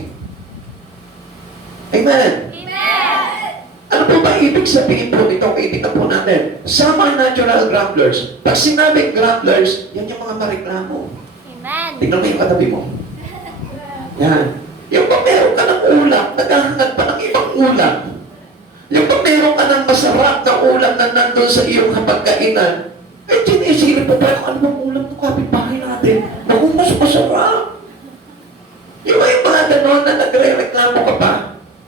Amen. Amen. Ano po ba ibig sabihin po nito? Kaibigan po natin. Some are natural grumblers. Pag sinabing grumblers, yan yung mga mareklamo. Amen. Tingnan mo yung katabi mo. Yan. Yung pag meron ka ng ulam, naghahangad pa ng ibang ulam. Yung pag meron ka ng masarap na ulam na nandun sa iyong hapagkainan, eh, sinisirip mo pa ano bang ulam ng kapitbahay natin? Naku, mas masarap. Yung mga ganon na nagre-reklamo ka pa,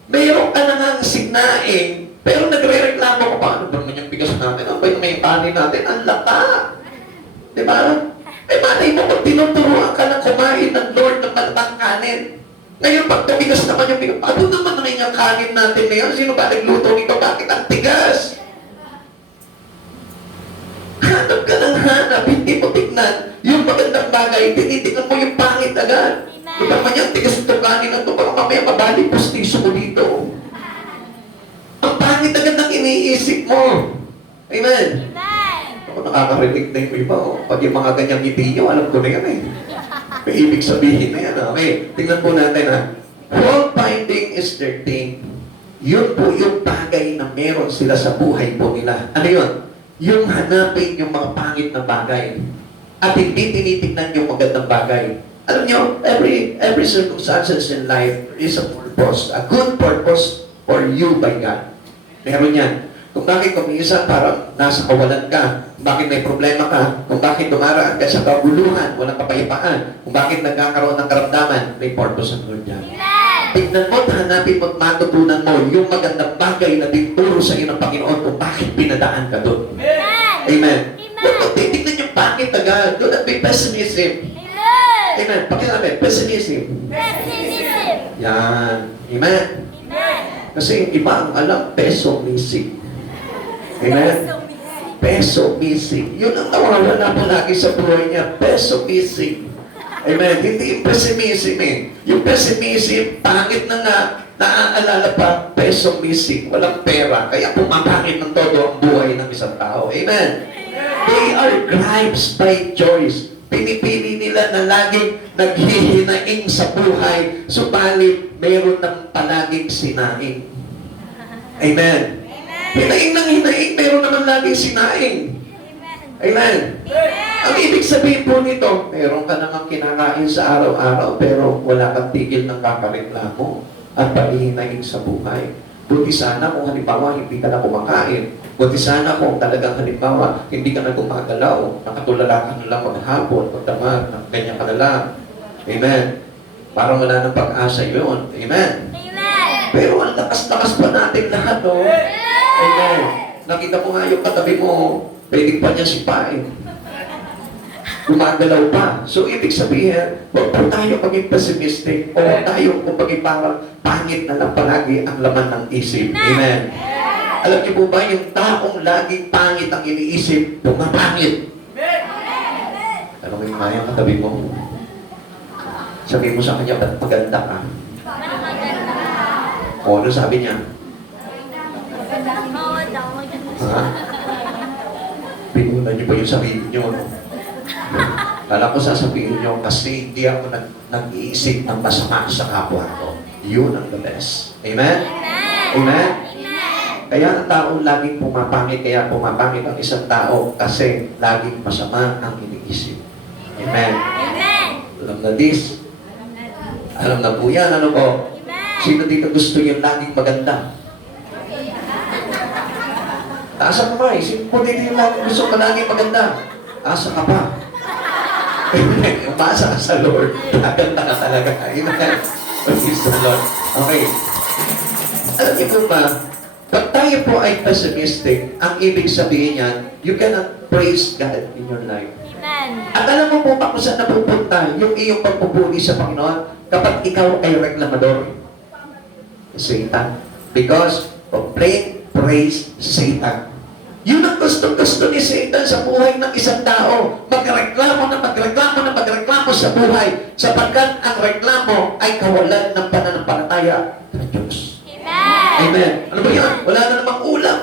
meron ka na nga signaing, pero nagre-reklamo ka pa, ano ba naman yung bigas natin? Ano ba yung may panin natin? Ang lata. Di ba? Eh, malay mo, pag tinuturuan ka na kumain ng Lord ng malatang kanin. Ngayon, pag tumigas naman yung bigas, ano naman naman yung kanin natin ngayon? Sino ba nagluto nito? Bakit ang tigas? Hanap ka ng hanap, hindi mo tignan yung magandang bagay, tinitignan mo yung pangit agad. Amen. Ito naman yung tigas ito kanin na ito, parang mamaya mabali postiso mo dito. Ang pangit agad ng iniisip mo. Amen. Amen. Ako nakaka-relate na yung iba. Oh. Pag yung mga ganyang ngiti nyo, alam ko na yan eh. May ibig sabihin na yan. Okay, tingnan po natin ha. Fault finding is their thing. Yun po yung bagay na meron sila sa buhay po nila. Ano yun? Yung hanapin yung mga pangit na bagay. At hindi tinitignan yung magandang bagay. Alam nyo, every circumstances in life is a purpose. A good purpose for you by God. Meron yan. Kung bakit kuminsan parang nasa kawalan ka, kung bakit may problema ka, kung bakit dumaraan ka sa kaguluhan, walang kapayapaan, kung bakit nagkakaroon ng karamdaman, may purpose ang Lord yan. Amen. Tignan mo, hanapin mo at matutunan mo yung magandang bagay na dituro sa iyo ng Panginoon kung bakit pinadaan ka doon. Amen. Amen. Amen. Huwag mo titignan yung pangit agad. Do not be pessimism. Amen. Amen. Pakinabi, pessimism. Pessimism. Yan. Amen. Amen. Kasi yung iba ang alam, peso missing. Amen. Peso missing. Yun ang nawawala po lagi sa buhay niya. Peso missing. Amen. Hindi yung pessimism eh. Yung pessimism, pangit na nga, naaalala pa, peso missing. Walang pera. Kaya pumapangit ng todo ang buhay ng isang tao. Amen. They are gripes by choice. Pinipili nila na laging naghihinaing sa buhay, subalit mayroon ng palaging sinaing. Amen. Hinaing ng hinaing, mayroon naman laging sinaing. Amen. Ang ibig sabihin po nito, meron ka namang kinakain sa araw-araw, pero wala kang tigil ng kakareklamo at palihinaing sa buhay. Buti sana kung halimbawa hindi ka na kumakain. Buti sana kung talagang halimbawa hindi ka na gumagalaw. Nakatulala ka na lang maghapon, magdamag, ganyan ka na lang. Amen. Parang wala nang pag-asa yun. Amen. Amen. Pero ang lakas-lakas pa natin lahat, no? Amen. Nakita mo nga yung katabi mo, pwede pa niya sipain. Gumagalaw pa. So, ibig sabihin, huwag po tayo maging pessimistic o huwag tayo kumbaga parang pangit na lang palagi ang laman ng isip. Amen. Alam niyo po ba, yung taong laging pangit ang iniisip, pumapangit. Ano mo yung mayang katabi mo? Sabi mo sa kanya, ba't maganda ka? O, ano sabi niya? Ha? Pinunan niyo ba yung sarili niyo? Kala ko sasabihin niyo, kasi hindi ako nag-iisip ng masama sa kapwa ko. Yun ang the best. Amen? Amen? Kaya ang taong laging pumapangit, kaya pumapangit ang isang tao kasi laging masama ang iniisip. Amen? Alam na this? Alam na po yan, ano po? Sino dito gusto yung laging maganda? Taas ang kamay. Sino po dito yung laging gusto ka laging maganda? Asa ka pa. Umasa ka sa Lord. Maganda ka talaga. Amen. Praise the Lord. Okay. Alam niyo po ba, Pag tayo po ay pessimistic, ang ibig sabihin niyan, you cannot praise God in your life. Amen. At alam mo po ba kung saan napupunta yung iyong pagpupuri sa Panginoon kapag ikaw ay reklamador? Satan. Because of playing praise Satan. Yun ang gusto ni Satan sa buhay ng isang tao. Magreklamo sa buhay sapagkat ang reklamo ay kawalan ng pananampalataya ng Diyos. Amen. Amen. Ano ba yan? Wala na namang ulam.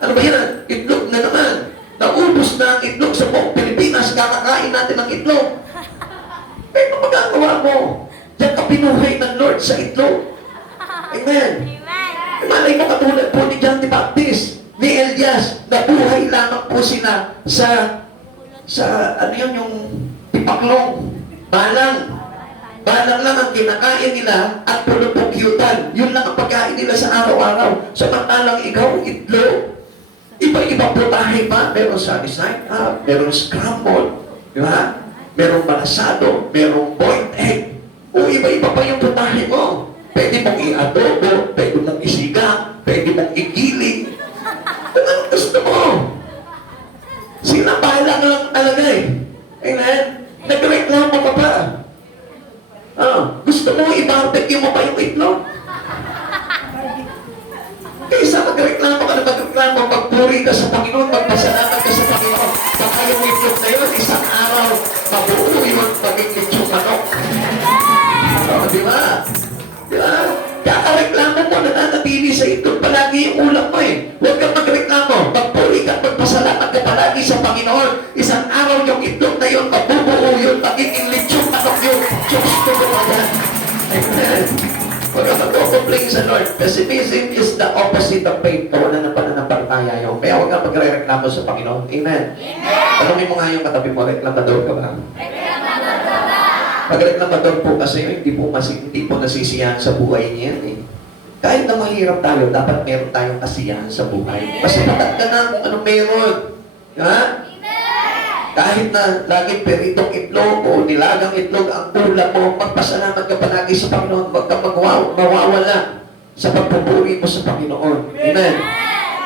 Ano ba yan? Itlog na naman. Naubos na ang itlog sa buong Pilipinas. Kakakain natin ng itlog. Eh, ano magagawa mo? Diyan ka pinuhay ng Lord sa itlog. Amen. Amen. Malay mo katulad po ni John the Baptist, ni Elias, nabuhay lamang po sila sa ano yun, yung pipaklong. Balang lang ang kinakain nila at pulupukyutan. Yun lang ang pagkain nila sa araw-araw. Samantalang ikaw, itlog. Iba-iba putahe pa. Meron sunny side up, meron scramble, di ba? Merong malasado, merong boiled egg. O iba-iba pa yung putahe mo. Pwede mong i-adobo, pwede mong isigang, pwede mong igiling. Kung anong gusto mo. Sinabalang lang talaga eh. Amen? Nagreklamo ka pa. Gusto mo i-barbecue mo pa yung itlog? Kaysa magreklamo ka na magreklamo, magpuri ka sa Panginoon, magpasalamat ka sa Panginoon. Baka yung itlog na yun, isang araw, mabuo yung pagiging yung manok. Di ba? Di ba? Kakareklamo mo, nananatili sa itlog palagi yung ulam mo eh. Huwag kang magreklamo, magpuri ka, magpasalamat ka palagi sa Panginoon. Isang araw yung itlog na yun, mabubuo yun, magiging lechong manok yun. Diyos ko naman. Amen. Huwag kang mag-complain sa Lord. Pessimism is the opposite of faith. Kawalan ng pananampalataya yun. Kaya huwag kang magre-reklamo sa Panginoon. Amen. Tanungin mo nga yung katabi mo, reklamador ka ba? Pag reklamador po kasi, hindi po nasisiyahan sa buhay niya eh. Kahit na mahirap tayo, dapat meron tayong kasiyahan sa buhay. Kasi matanda na kung ano meron. Ha? Kahit na laging peritong itlog o nilagang itlog ang ulam mo, magpasalamat ka palagi sa Panginoon. Huwag kang mawawala sa pagpupuri mo sa Panginoon. Amen.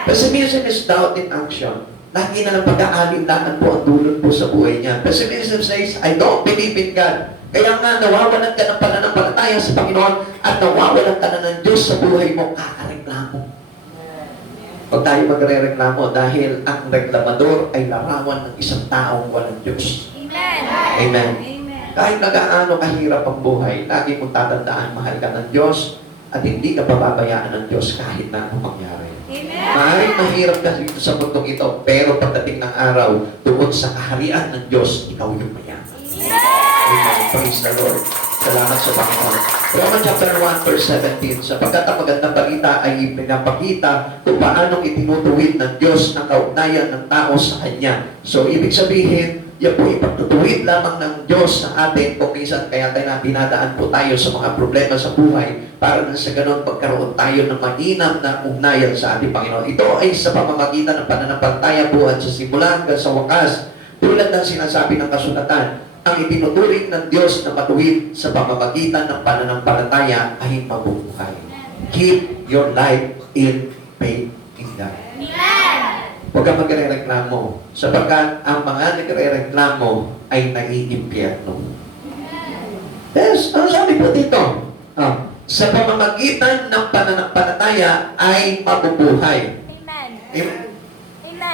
Pessimism is doubt in action. Lagi na lang pag-aalinlangan po ang dulot po sa buhay niya. Pessimism says, I don't believe in God. Kaya nga, nawawalan ka ng pananampalataya sa Panginoon at nawawalan ka na ng Diyos sa buhay mo, kakareklamo. Huwag tayo magre-reklamo dahil ang reklamador ay larawan ng isang taong walang Diyos. Amen. Amen. Kahit nagaano kahirap ang buhay, lagi mong tatandaan, mahal ka ng Diyos at hindi ka pababayaan ng Diyos kahit na anong mangyari. Maaaring mahirap ka dito sa mundong ito, pero pagdating ng araw, doon sa kaharian ng Diyos, ikaw yung mayaman. Amen. Praise the Lord. Salamat sa Panginoon. Romans chapter 1 verse 17, sapagkat ang magandang balita ay pinapakita kung paanong itinutuwid ng Diyos ang kaugnayan ng tao sa Kanya. So, ibig sabihin, yan po ipagtutuwid lamang ng Diyos sa atin kung minsan kaya dinadaan po tayo sa mga problema sa buhay para na sa ganon pagkaroon tayo ng mainam na ugnayan sa ating Panginoon. Ito ay sa pamamagitan ng pananampalataya buhat sa simula hanggang sa wakas. Tulad ng sinasabi ng kasulatan, ang itinuturing ng Diyos na matuwid sa pamamagitan ng pananampalataya ay mabubuhay. Keep your life in faith in God. Huwag kang magre-reklamo sapagkat ang mga nagre-reklamo ay naiimpyerno. Yes, ano sabi po dito? Sa pamamagitan ng pananampalataya ay mabubuhay. Amen.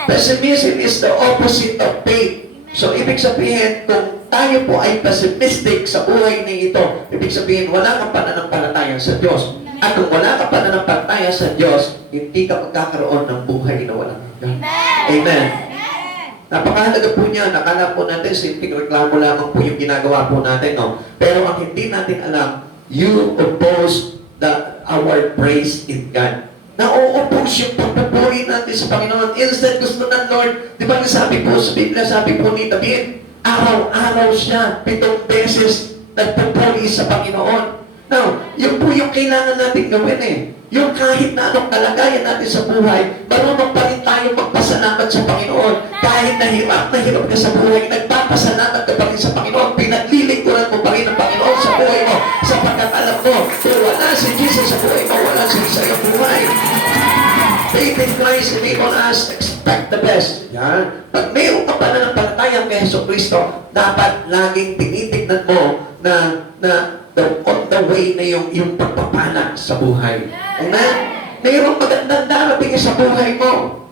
Pessimism is the opposite of faith. So, ibig sabihin, kung tayo po ay pessimistic sa buhay na ito, ibig sabihin, wala kang pananampalataya sa Diyos. At kung wala kang pananampalataya sa Diyos, hindi ka magkakaroon ng buhay na walang hanggan. Amen. Napakahalaga po niya. Nakala po natin, simpleng reklamo lamang po yung ginagawa po natin. No? Pero ang hindi natin alam, you oppose our praise in God. Nauupos yung pagpupuri natin sa Panginoon. Instead, gusto ng Lord, di ba nasabi po sa Biblia, sabi po ni David, araw-araw siya, 7 beses nagpupuri sa Panginoon. Now, yun po yung kailangan natin gawin eh. Yung kahit na anong kalagayan natin sa buhay, marunong pa rin tayo magpasalamat sa Panginoon. Kahit na hirap ka sa buhay, nagpapasalamat ka pa rin sa Panginoon. Pinaglilingkuran mo pa rin ang Panginoon sa buhay mo. Sapagkat alam mo, kung wala si Jesus sa buhay mo, wala si sa iyong buhay. Faith in Christ enable us expect the best. Yan. Pag mayroon ka pananampalataya kay Hesus Kristo, dapat laging tinitignan mo na on the way na yung pagpapala sa buhay. Amen? Mayroong magandang darating sa buhay mo.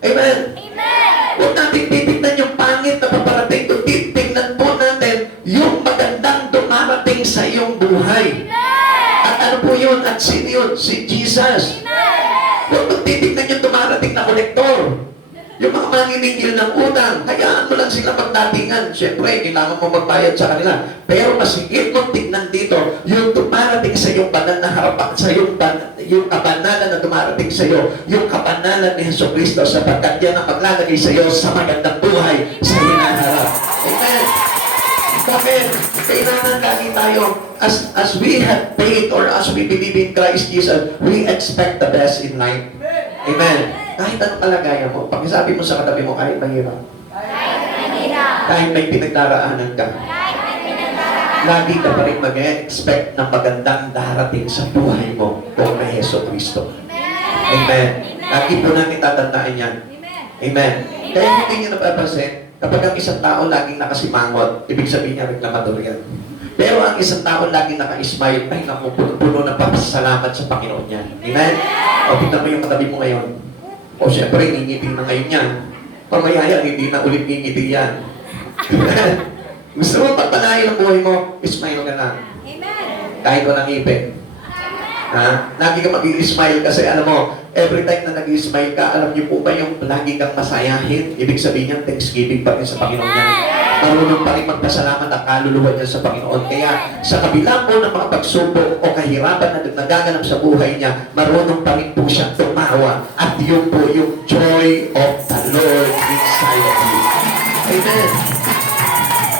Amen? Amen. Huwag natin titignan yung pangit na paparating, kundi tignan po natin yung magandang dumarating sa iyong buhay. At ano po yun? At sino yun? Si Jesus. Huwag mong titignan yung dumarating na kolektor. Yung mga manginingil ng utang, hayaan mo lang sila magdatingan. Siyempre, kailangan mo magbayad sa kanila. Pero mas higit mong tignan dito, yung dumarating sa iyong banal na harapan, sa yung kabanalan na dumarating sa iyo, yung kabanalan ni Hesus Kristo sapagkat yan ang maglalagay sa iyo sa magandang buhay sa hinaharap. Amen. Bakit? Kailangan lagi tayo, as we have faith or as we believe in Christ Jesus, we expect the best in life. Amen. Kahit anong kalagayan mo, pakisabi mo sa katabi mo, kahit mahirap, kahit may pinagdaraanan ka, lagi ka pa rin mag-expect na magandang darating sa buhay mo kung may Hesus Kristo. Amen. Lagi po natin tatandaan yan. Amen. Kaya hindi niyo napapansin, kapag ang isang tao laging nakasimangot, ibig sabihin niya reklamador yan. Pero ang isang tao laging naka-smile, ay naku, puno na pasalamat sa Panginoon niya. Amen? O, tignan mo yung katabi mo ngayon. O, syempre, ngingiti na ngayon yan. Pamayaya, hindi na ulit ngingiti yan. Gusto mo pagpanahin ang buhay mo, smile ka na. Kahit walang ngipin. Ha? Lagi ka mag-i-smile kasi alam mo, every time na nag-i-smile ka, alam niyo po ba yung lagi kang masayahin? Ibig sabihin niya, Thanksgiving pa rin sa Panginoon niya. Marunong pa rin magpasalamat ang kaluluwa niya sa Panginoon. Kaya sa kabila po ng mga pagsubok o kahirapan na nagaganap sa buhay niya, marunong pa rin po siyang tumawa. At yun po yung joy of the Lord inside of you. Amen.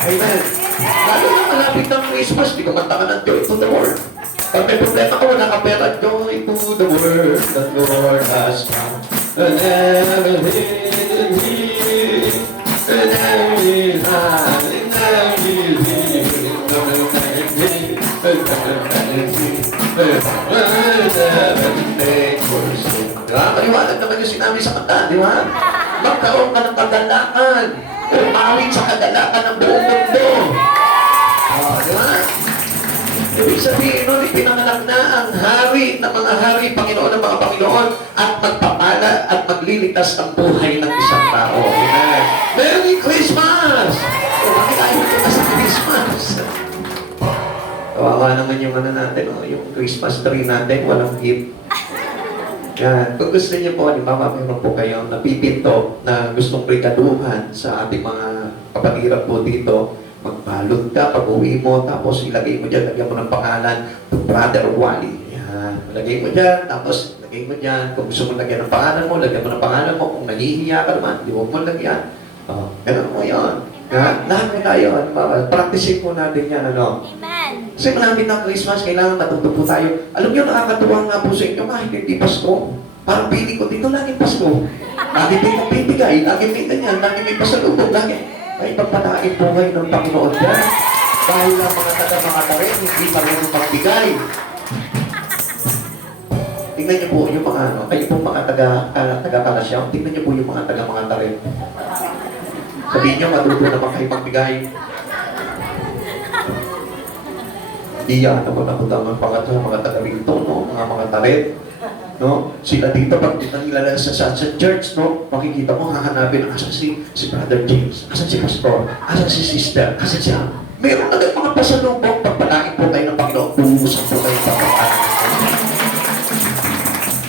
Amen. Lalo na malapit ng Christmas, di kumanta ka ng joy to the world. Pag may problema ko, wala ka pera, joy to the world, the Lord has come. And never hid me, and every time, and every Maliwanag naman yung sinabi sa kanta, di ba? Magkaroon ka ng kagalakan. Umawit sa kagalakan ng buong mundo. Di ba? Ibig sabihin nun, ipinanganak na ang hari ng mga hari, Panginoon ng mga Panginoon, at magpapala at magliligtas ng buhay ng isang tao. Amen. Merry Christmas! O, bakit tayo ito sa Christmas? Kawawa naman yung ano natin, yung Christmas tree natin, walang gift. Yan. Kung gusto niyo po, halimbawa, meron po kayong napipinto na gustong regaluhan sa ating mga kapatiran po dito, magbalot ka pag uwi mo, tapos ilagay mo dyan, lagyan mo ng pangalan, Brother Wally. Yan. Lagay mo dyan, tapos lagay mo dyan. Kung gusto mo lagyan ng pangalan mo, lagyan mo ng pangalan mo. Kung nahihiya ka naman, di huwag mo lagyan. Ganun mo yun. Lahat mo tayo. Practicing po natin yan. Amen. Kasi malapit ng Christmas, kailangan matuto po tayo. Alam niyo, nakakatuwa nga po sa inyo, kahit hindi Pasko. Parang pili ko dito, laging Pasko. Lagi may bibigay, lagi may ganyan, lagi may pasalubong, lagi. May pagpataing buhay ng Panginoon dyan. Dahil ang mga taga-mga tarin, hindi marunong magbigay. Tingnan niyo po yung mga, kayo po mga taga-kalasyaw, tingnan niyo po yung mga taga-mga tarin. Sabihin niyo, matuto naman kayo magbigay. Iya, naman ako ang mga taga-rito, no? Mga tarin. No? Sila dito, pag nilala sa church, no? Makikita mo, hahanapin, asan si Brother James? Asan si Pastor? Asan si Sister? Asan siya? Meron na mga pasalubong, pagpalain po tayo ng Panginoon, pumusap po tayo ng pagpapaan.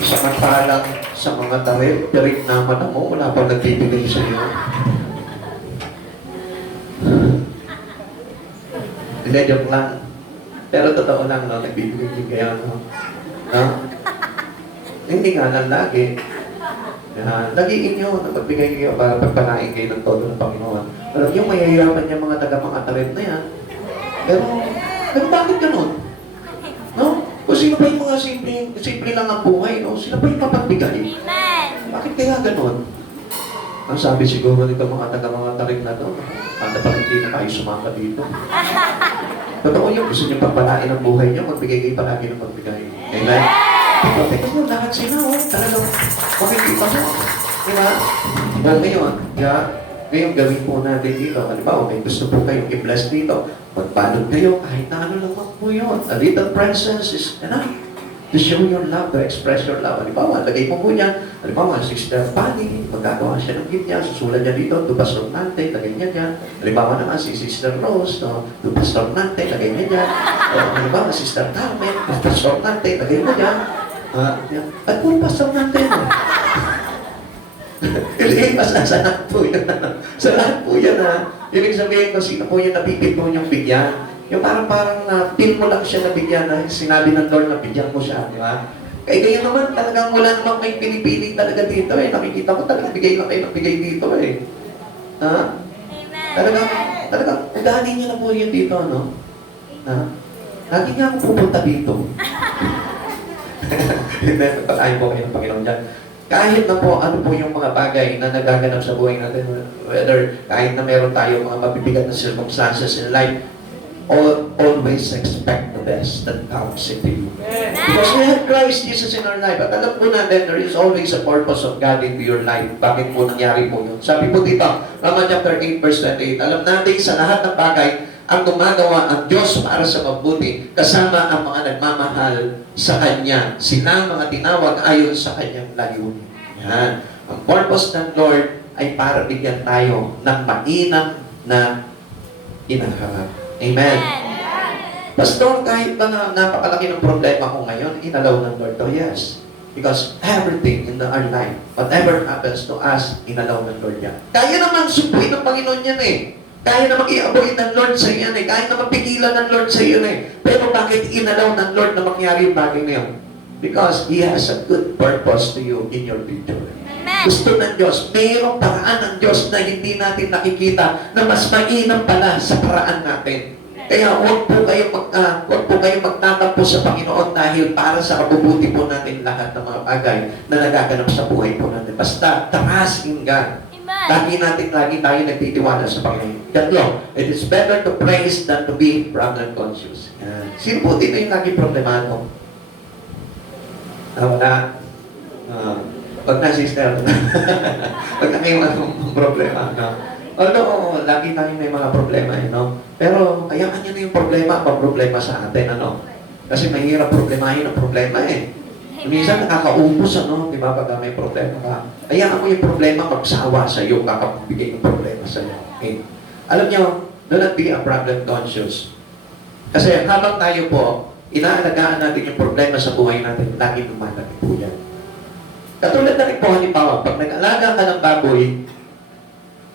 Samantalang sa mga tarin, pirik naman mo, wala pang nagbibigay sa iyo. Hindi, joke lang. Pero totoo lang, no? Nagbibigay kaya, no? No? Hindi nga lang lagi. Lagiin nyo na magbigay kayo para pagpanain kayo ng todo ng Panginoon. Alam nyo, mayayarapan niya mga taga-mga tarin na yan. Pero bakit ganun? No? Kung sino ba yung mga simple lang ang buhay, no? Sila ba yung mapagbigay? Amen. Bakit kaya ganun? Ang sabi siguro nito mga taga-mga tarin na to, paano pa hindi na kayo sumama dito? Totoo yun, gusto niyo pagpalain ang buhay niyo, magbigay kayo palagi ng magbigay. Amen? Tingnan mo, lahat sila, talaga ano, makikita mo. Diba? O ngayon, ngayon gawin po natin dito. Halimbawa, may gusto po kayong i-bless dito. Magbalog kayo, kahit na ano lang po yun. A little presence is enough to show your love, to express your love. Halimbawa, lagay mo po niya. Halimbawa, Sister Fanny, magagawa siya ng gift niya. Susulat niya dito, to Pastor Nante, lagay niya dyan. Halimbawa naman, si Sister Rose, no, to Pastor Nante, lagay niya dyan. O, halimbawa, Sister Carmen, to Pastor Nante, lagay mo dyan. At puro Pastor Nante, no? Ilagay pa sa lahat po yan. Sa lahat po yan, ha? Ibig sabihin ko, sino po yung napipit mo niyong bigyan? Yung parang pin mo lang siya na bigyan, na sinabi ng Lord na bigyan mo siya, di ba? Kaya ganyan naman, talagang wala namang may pinipili talaga dito eh. Nakikita ko talagang bigay lang kayo ng bigay dito eh. Ha? Talagang, ugali niyo na po yun dito, no? Ha? Lagi nga ako pupunta dito. Hindi, patayin po kayo ng Panginoon dyan. Kahit na po ano po yung mga bagay na nagaganap sa buhay natin, whether kahit na meron tayo mga mabibigat na circumstances in life, always expect the best that comes into you. Because we have Christ Jesus in our life. At alam po natin, there is always a purpose of God into your life. Bakit po nangyari po yun? Sabi po dito, Romans chapter 8 verse 28, alam natin sa lahat ng bagay, ang gumagawa ang Diyos para sa mabuti, kasama ang mga nagmamahal sa Kanya. Sila ang mga tinawag ayon sa Kanyang layunin. Yan. Ang purpose ng Lord ay para bigyan tayo ng mainam na inaharap. Amen. Pastor, kahit ba na napakalaki ng problema ko ngayon, inalaw ng Lord to? Yes. Because everything in our life, whatever happens to us, inalaw ng Lord yan. Kaya naman subuin ng Panginoon yan eh. Kaya naman i-avoid ng Lord sa iyan eh. Kaya naman pigilan ng Lord sa iyan eh. Pero bakit inalaw ng Lord na mangyari yung bagay na yun? Because He has a good purpose to you in your future. Gusto ng Diyos, mayroong paraan ng Diyos na hindi natin nakikita na mas mainam pala sa paraan natin. Kaya huwag po kayo magtatampo sa Panginoon dahil para sa kabubuti po natin lahat ng mga bagay na nagaganap sa buhay po natin. Basta, trust in God. Lagi tayo nagtitiwala sa Panginoon. Tatlo, it is better to praise than to be problem conscious. Yan. Sino po dito yung lagi problemado? Wala. Wag na, sister. Wag na kayong anong problema. No? Although, lagi tayo may mga problema, no? Pero, kaya kanya na yung problema, problema sa atin, ano? Kasi mahirap problemahin ang problema, eh. Minsan nakakaubos, ano? Di ba? Pag may problema ka. Kaya mo yung problema, magsawa sa iyo, kakapibigay ng problema sa iyo. Okay? Alam niyo, do not be a problem conscious. Kasi habang tayo po, inaalagaan natin yung problema sa buhay natin, lagi lumalaki po yan. Katulad na rin po, halimbawa, pag nag-alaga ka ng baboy,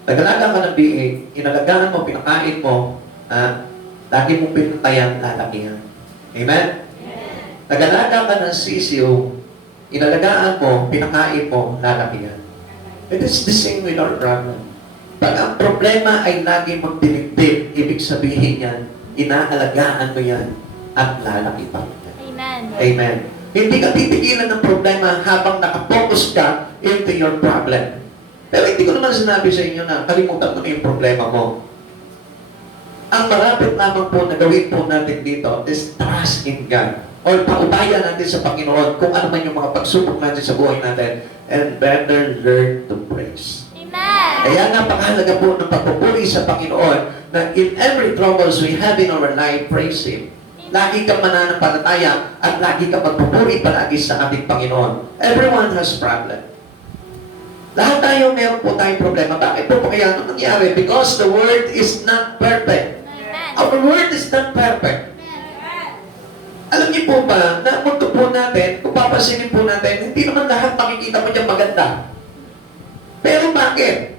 nag-alaga ka ng biig, inalagaan mo, pinakain mo, lagi mong pinuntayan, lalaki yan. Amen? Nag-alaga ka ng sisiw, inalagaan mo, pinakain mo, lalaki yan. It is the same with our problem. Pag ang problema ay lagi mong dinigdig, ibig sabihin yan, inaalagaan mo yan, at lalaki pa. Amen. Amen. Hindi ka titigilan ng problema habang nakapokus ka into your problem. Pero hindi ko naman sinabi sa inyo na kalimutan mo na yung problema mo. Ang marapit lamang po na gawin po natin dito is trust in God. O paubayan natin sa Panginoon kung ano man yung mga pagsubok natin sa buhay natin and better learn to praise. Amen. Kaya napakahalaga po ng pagpupuri sa Panginoon na in every troubles we have in our life, praise Him. Lagi kang mananampalataya at lagi kang magpupuri palagi sa ating Panginoon. Everyone has problem. Lahat tayo, meron po tayong problema. Bakit po kaya ano nangyari? Because the Word is not perfect. Amen. Our Word is not perfect. Alam niyo po ba, na mundo po natin, kung papasinin po natin, hindi naman lahat makikita mo dyan maganda. Pero bakit?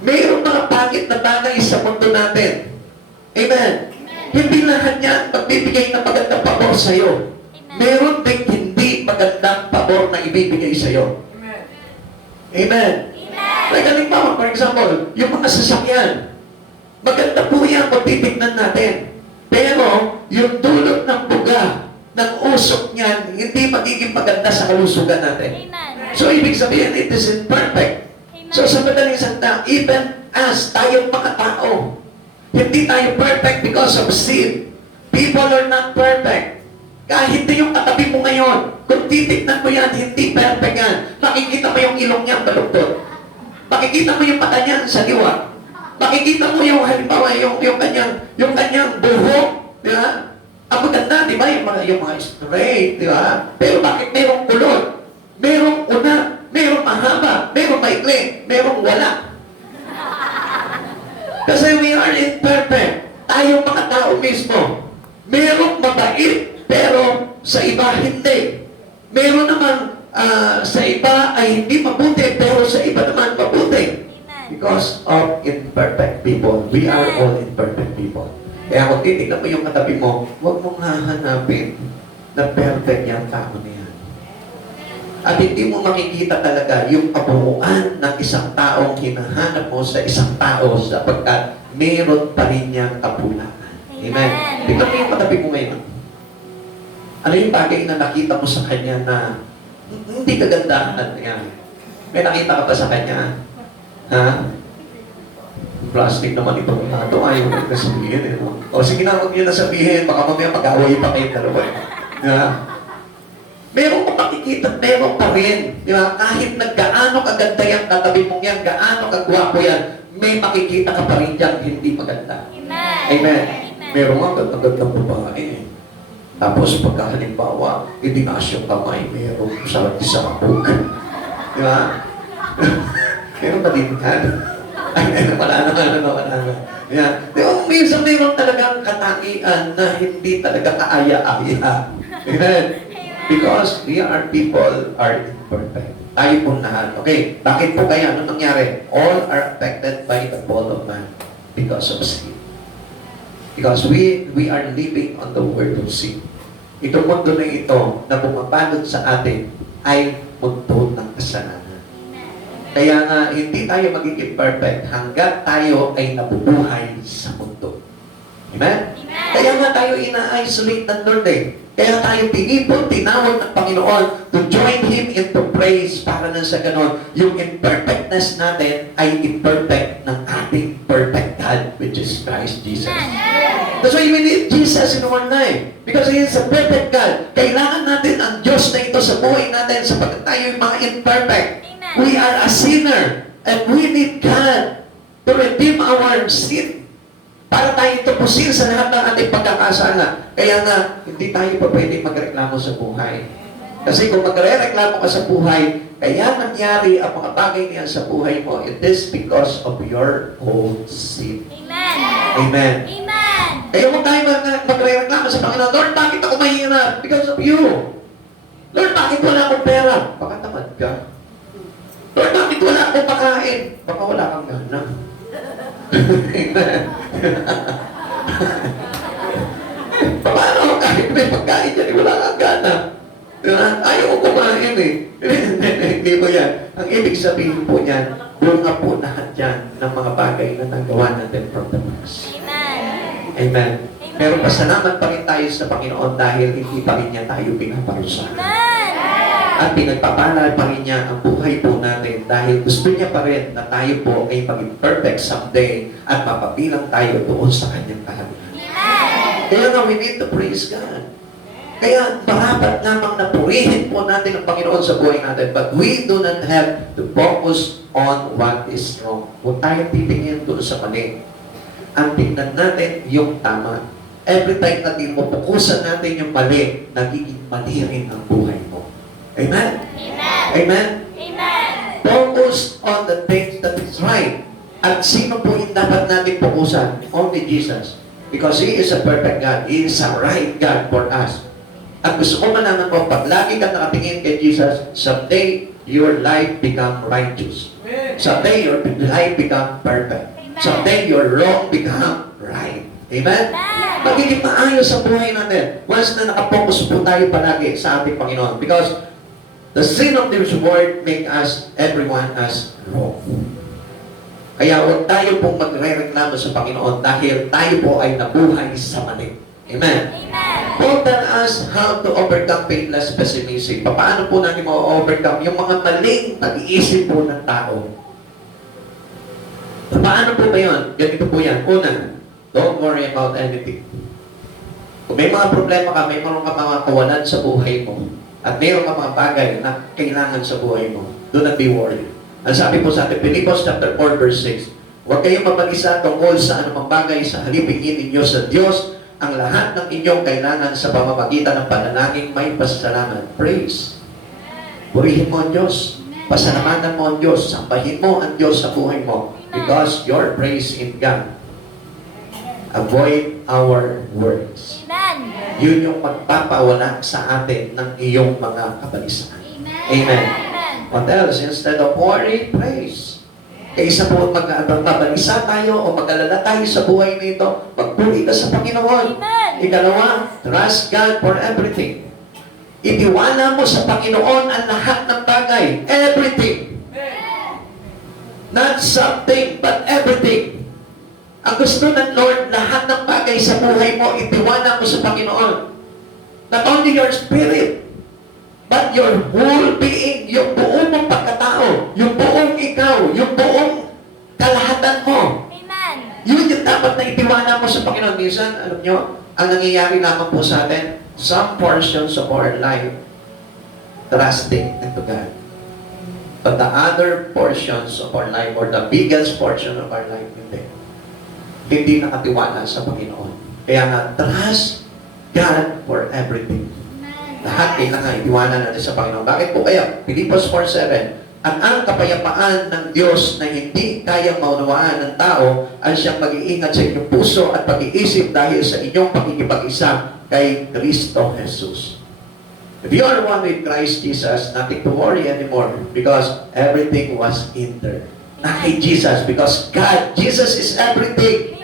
Mayroong mga pangit na bagay sa mundo natin. Amen. Hindi lahat yan magbibigay ng magandang pabor sa iyo. Meron ding hindi magandang pabor na ibibigay sa iyo. Amen. Like halimbawa, for example, yung mga sasakyan. Maganda po yan kung titignan natin. Pero, yung dulot ng buga, ng usok niyan, hindi magiging maganda sa kalusugan natin. Amen. So, ibig sabihin, it isn't perfect. So, sa madaling salita, even as tayong mga tao, hindi tayo perfect because of sin. People are not perfect. Kahit na yung katabi mo ngayon, kung titignan mo yan, hindi perfect yan. Makikita mo yung ilong niya baluktot. Makikita mo yung mata niya sa liwa. Makikita mo yung halimbawa, yung kanyang buhok, di ba? Ang maganda, di ba? Yung mga straight, di ba? Pero bakit merong kulot? Merong una, merong mahaba, merong maikli, merong wala. Kasi we are imperfect. Tayo mga tao mismo. Merong mabait, pero sa iba hindi. Meron naman sa iba ay hindi mabuti, pero sa iba naman mabuti. Because of imperfect people. We are all imperfect people. Kaya kung titignan mo yung katabi mo, huwag mong hahanapin na perfect yung tao niya. At hindi mo makikita talaga yung kabuuan ng isang taong hinahanap mo sa isang tao sapagkat meron pa rin niyang kapulangan. Amen. Tignan mo yung katabi mo ngayon. Ano yung bagay na nakita mo sa kanya na hindi kagandahan niya? May nakita ka pa sa kanya? Ha? Plastic naman itong ito. Ayaw mo na sabihin. Eh, no? O sige na, huwag niyo na sabihin. Baka mamaya mag-away pa kayo dalawa. Ha? Meron pa makikita, meron pa rin. Di ba? Kahit na gaano kaganda yan, katabi mong yan, gaano kagwapo yan, may makikita ka pa rin dyan, hindi maganda. Amen. Amen. Meron nga ganda-gandang babae. Tapos pagka halimbawa, itinaas yung kamay, meron sa sabog. Di ba? Meron pa din yan. Ay, wala na. Yeah. Di ba, minsan meron talagang katangian na hindi talaga kaaya-aya. Amen. Because we are people are imperfect. Tayo po lahat. Okay, bakit po kaya? Ano nangyari? All are affected by the fall of man because of sin. Because we are living on the word of sin. Itong mundo na ito na bumabalot sa atin ay mundo ng kasalanan. Kaya nga, hindi tayo magiging perfect hanggat tayo ay nabubuhay sa mundo. Amen? Kaya nga tayo ina-isolate ng Lord eh. Kaya tayo tinawag ng Panginoon to join Him into praise para na sa ganon, yung imperfectness natin ay imperfect ng ating perfect God, which is Christ Jesus. That's why we need Jesus in our life. Because He is a perfect God. Kailangan natin ang Diyos na ito sa buhay natin sapagkat tayo yung mga imperfect. We are a sinner and we need God to redeem our sin. Para tayo tupusin sa lahat ng ating pagkakasala. Kaya nga, hindi tayo pa pwede magreklamo sa buhay. Kasi kung magre-reklamo ka sa buhay, kaya nangyari ang mga bagay niyan sa buhay mo, it is because of your own sin. Amen. Amen. Amen. Kaya huwag tayo magre-reklamo sa Panginoon, Lord, bakit ako mahirap? Because of you. Lord, bakit wala akong pera? Baka tamad ka. Lord, bakit wala akong pakain? Baka wala kang gana. Amen. Paano kahit may pagkain dyan, wala kang gana. Ayaw ko kumain eh. Hindi po yan. Ang ibig sabihin po niyan, bunga po lahat yan ng mga bagay na nagawa natin from the past. Amen. Amen. Pero pasalamat pa rin tayo sa Panginoon dahil hindi pa rin niya tayo pinaparusahan. Amen. At pinagpapala pa rin niya ang buhay po natin dahil gusto niya pa rin na tayo po ay maging perfect someday at mapabilang tayo doon sa kanyang kaharian. Kaya nga, we need to praise God. Kaya marapat lamang na purihin po natin ang Panginoon sa buhay natin, but we do not have to focus on what is wrong. Huwag tayong titingin doon sa mali. Ang tingnan natin yung tama. Every time na tinupukusan natin yung mali, nagiging mali rin ang buhay mo. Amen? Amen. Amen? Amen. Focus on the things that is right. At sino po yung dapat natin fokusan? Only Jesus. Because He is a perfect God. He is a right God for us. At gusto ko malaman mo, pag lagi ka nakatingin kay Jesus, someday your life become righteous. Someday your life become perfect. Someday your wrong become right. Amen? Magiging maayos sa buhay natin. Once na nakapokus po tayo palagi sa ating Panginoon. Because the sin of this world make us, everyone as wrong. Kaya huwag tayo pong magre-reklamo sa Panginoon dahil tayo po ay nabuhay sa mali. Amen? Amen. Paul tell us how to overcome faithless pessimism. Paano po natin ma-overcome yung mga maling pag-iisip po ng tao? Paano po ba yun? Ganito po yan. Una, don't worry about anything. Kung may mga problema ka, may mga kawalan sa buhay mo, at mayroon ka mga bagay na kailangan sa buhay mo, do not be worried. Ang sabi po sa atin, Philippians chapter 4 verse 6, huwag kayong mapag-isa tungkol sa anumang bagay sa halipingin ninyo sa Diyos ang lahat ng inyong kailangan sa pamamagitan ng panalangin may pasasalamat. Praise. Purihin mo ang Diyos. Pasalamatan mo ang Diyos. Sambahin mo ang Diyos sa buhay mo. Because your praise in God. Avoid our words. Amen. Yun yung magpapawala sa atin ng iyong mga kabalisan. Amen. What else? Instead of worry, praise. Kaysa po magkabalisa tayo o mag-alala tayo sa buhay nito, magpuri ka sa Panginoon. Amen. Ikalawa, trust God for everything. Itiwala mo sa Panginoon ang lahat ng bagay. Everything. Not something, but everything. Ang gusto ng Lord, lahat ng bagay sa buhay mo, itiwala mo sa Panginoon. Not only your spirit, but your whole being, yung buong mong pagkatao, yung buong ikaw, yung buong kalahatan mo. Amen. Yun yung dapat na itiwala mo sa Panginoon. Minsan, alam nyo, ang nangyayari naman po sa atin, some portions of our life, trusting into God. But the other portions of our life, or the biggest portion of our life, hindi nakatiwala sa Panginoon. Kaya nga, trust God for everything. Lahat kailangan itiwala natin sa Panginoon. Bakit po kaya? Philippians 4:7, ang kapayapaan ng Diyos na hindi kayang maunawaan ng tao ang siyang mag-iingat sa inyong puso at pag-iisip dahil sa inyong pakikipag-isa kay Kristo Jesus. If you are one with Christ Jesus, nothing to worry anymore because everything was in there. Na kay Jesus because God, Jesus is everything.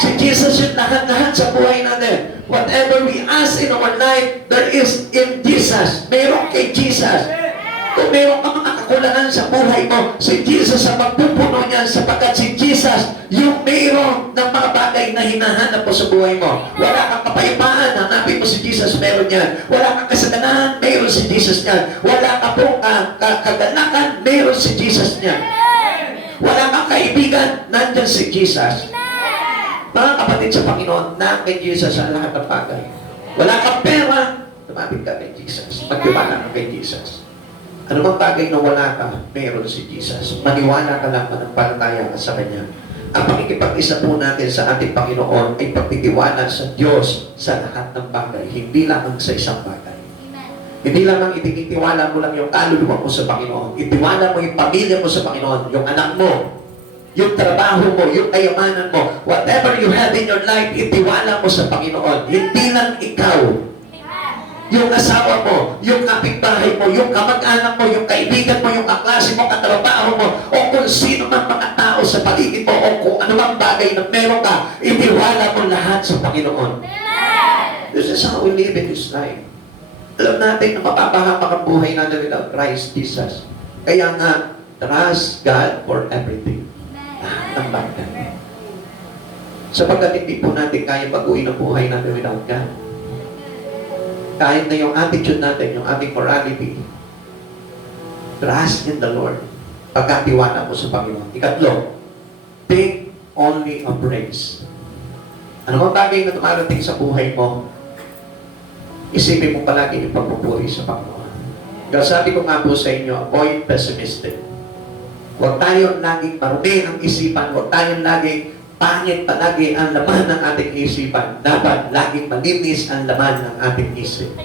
Si Jesus yung lahat-lahat sa buhay natin. Whatever we ask in our life, there is in Jesus. Meron kay Jesus. Kung meron ka mga kakulangan sa buhay mo, si Jesus ang magpupuno niyan sapagkat si Jesus yung meron ng mga bagay na hinahanap mo sa buhay mo. Wala kang kapayapaan, hanapin mo si Jesus, meron yan. Wala kang kasalanan, meron si Jesus niyan. Wala ka pong kaganakan, meron si Jesus niyan. Wala kang kaibigan, nandyan si Jesus. Mga kapatid sa Panginoon, na kay Jesus ang lahat ng bagay. Wala kang pera, tumapit ka kay Jesus. Magtiwala ka kay Jesus. Ano bang bagay na wala ka, meron si Jesus. Maniwala ka lang, manampalataya ka sa Kanya. Ang pakikipag-isa po natin sa ating Panginoon ay pagtitiwala sa Diyos sa lahat ng bagay, hindi lamang sa isang bagay. Hindi lamang itinitiwala mo lang yung kaluluwa mo sa Panginoon. Itiwala mo yung pamilya mo sa Panginoon, yung anak mo, yung trabaho mo, yung kayamanan mo, whatever you have in your life, itiwala mo sa Panginoon. Hindi lang ikaw, yung asawa mo, yung kapitbahay mo, yung kamag-anak mo, yung kaibigan mo, yung kaklase mo, katrabaho mo, o kung sino man mga tao sa paligid mo, o kung ano mang bagay na meron ka, itiwala mo lahat sa Panginoon. This is how we live in this life. Alam natin na mapapahamak ang buhay natin without Christ Jesus. Kaya nga, trust God for everything. Lahat ng bagay. Sapagkat hindi po natin kaya baguhin ang buhay natin without God. Kahit na yung attitude natin, yung ating morality, trust in the Lord. Pagkatiwala mo sa Panginoon. Ikatlo, think only of praise. Ano mga bagay na tumarating sa buhay mo, isipin mo palagi yung pagpupuri sa Panginoon. Kaya sabi ko nga po sa inyo, avoid pessimistic. Huwag tayong laging marumi ang isipan. Huwag tayong laging pangit palagi ang laman ng ating isipan. Dapat laging malinis ang laman ng ating isip.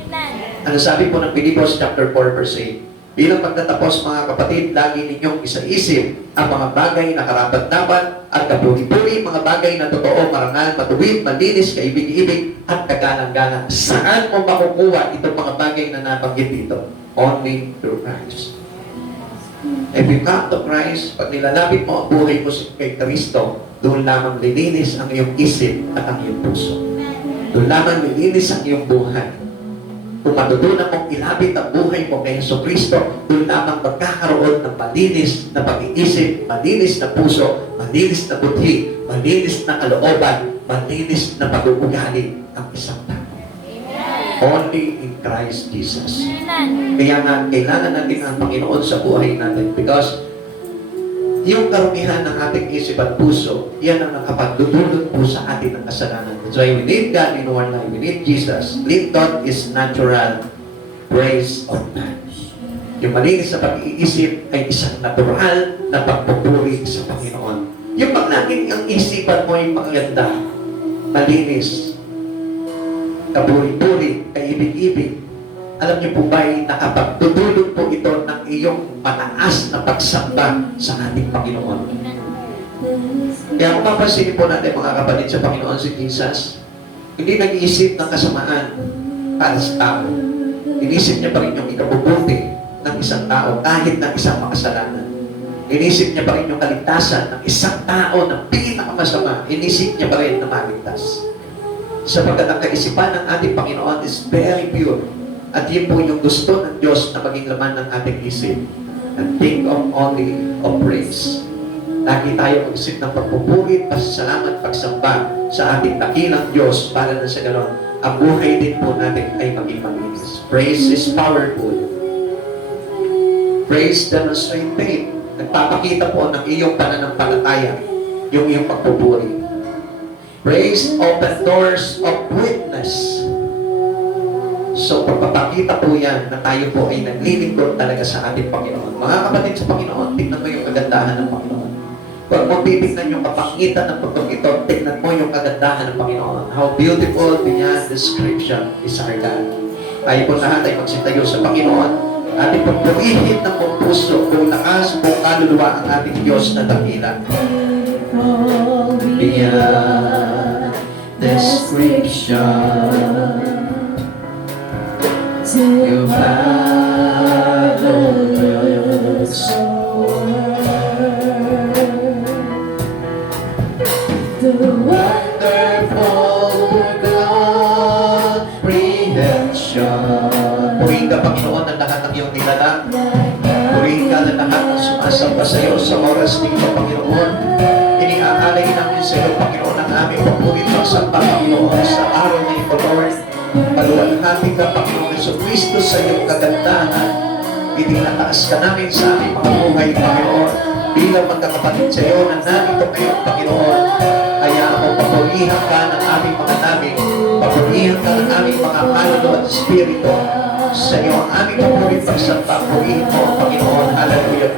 Ano sabi po ng Philippians chapter 4 verse 8? Bilang pagtatapos mga kapatid, lagi ninyong isaisip ang mga bagay na karapat-dapat at kapuri-puri, mga bagay na totoo, marangal, matuwid, malinis, kaibig-ibig, at kagalang-galang. Saan mo makukuha itong mga bagay na nabanggit dito? Only through Christ. If you come to Christ, pag nilalapit mo ang buhay mo kay Kristo, doon lamang lilinis ang iyong isip at ang iyong puso. Doon lamang lilinis ang iyong buhay. Kung matutunan mong ilapit ang buhay mo kay Kristo, doon lamang magkakaroon ng malinis na pag-iisip, malinis na puso, malinis na buti, malinis na kalooban, malinis na pag-uugali ang isang tao. Only in Christ Jesus. Kaya nga, kailangan natin ang Panginoon sa buhay natin because yung karumihan ng ating isip at puso, yan ang nakapagdudulot po sa atin ng kasalanan. That's why we need God in our life. We need Jesus. Clean thought is natural. Praise of God. Yung malinis na pag-iisip ay isang natural na pagpupuri sa Panginoon. Yung pag laging ang isipan mo ay maganda, malinis, kapuri-puri, kaibig-ibig, alam niyo po ba ay nakapagdudulot po ito ng iyong mataas na pagsamba sa ating Panginoon. Kaya kung mapapansin po natin mga kapatid sa Panginoon si Jesus, hindi nag-iisip ng kasamaan para sa tao. Inisip niya pa rin yung ikabubuti ng isang tao kahit ng isang makasalanan. Inisip niya pa rin yung kaligtasan ng isang tao na pinakamasama. Inisip niya pa rin na maligtas. Sapagkat ang kaisipan ng ating Panginoon is very pure. At yun po yung gusto ng Diyos na maging laman ng ating isip. And think of only of praise. Lagi tayo mag-isip ng pagpupuri, pasasalamat, pagsamba sa ating dakilang Diyos para na sa ganon, ang buhay din po natin ay maging malinis. Praise is powerful. Praise demonstrates faith. Nagpapakita po ng iyong pananampalataya, yung iyong pagpupuri. Praise open doors of witness. So, pagpapakita po yan na tayo po ay naglilingkod talaga sa ating Panginoon. Mga kapatid sa Panginoon, tignan mo yung kagandahan ng Panginoon. Huwag mo titignan yung kapangitan ng pagpag ito, tignan mo yung kagandahan ng Panginoon. How beautiful beyond description is our God. Tayo po lahat ay magsitayo sa Panginoon. Ating pagpurihin ng buong puso, buong lakas, buong kaluluwa ang ating Diyos na dakila. Beyond description. You marvelous the wonderful comprehension. Purihin ka, Panginoon, ang lahat ng iyong nilalang. Purihin ka ng lahat ng sumasamba sa iyo sa oras ng ito, Panginoon. Iniaalay namin sa iyo, Panginoon, ang aming papurit pagsamba, Panginoon, sa araw na ito, Lord. Paluwalhati ka, Panginoon Jesucristo, sa iyong kagandahan. Itinataas ka namin sa aming mga buhay, Panginoon. Bilang magkakapatid sa iyo na narito ngayon, Panginoon. Kaya ako papurihan ka ng aming mga namin. Papurihan ka ng aming mga kaluluwa at espiritu. Sa iyo ang aming papurit pagsamba. Purihin mo, Panginoon. Hallelujah.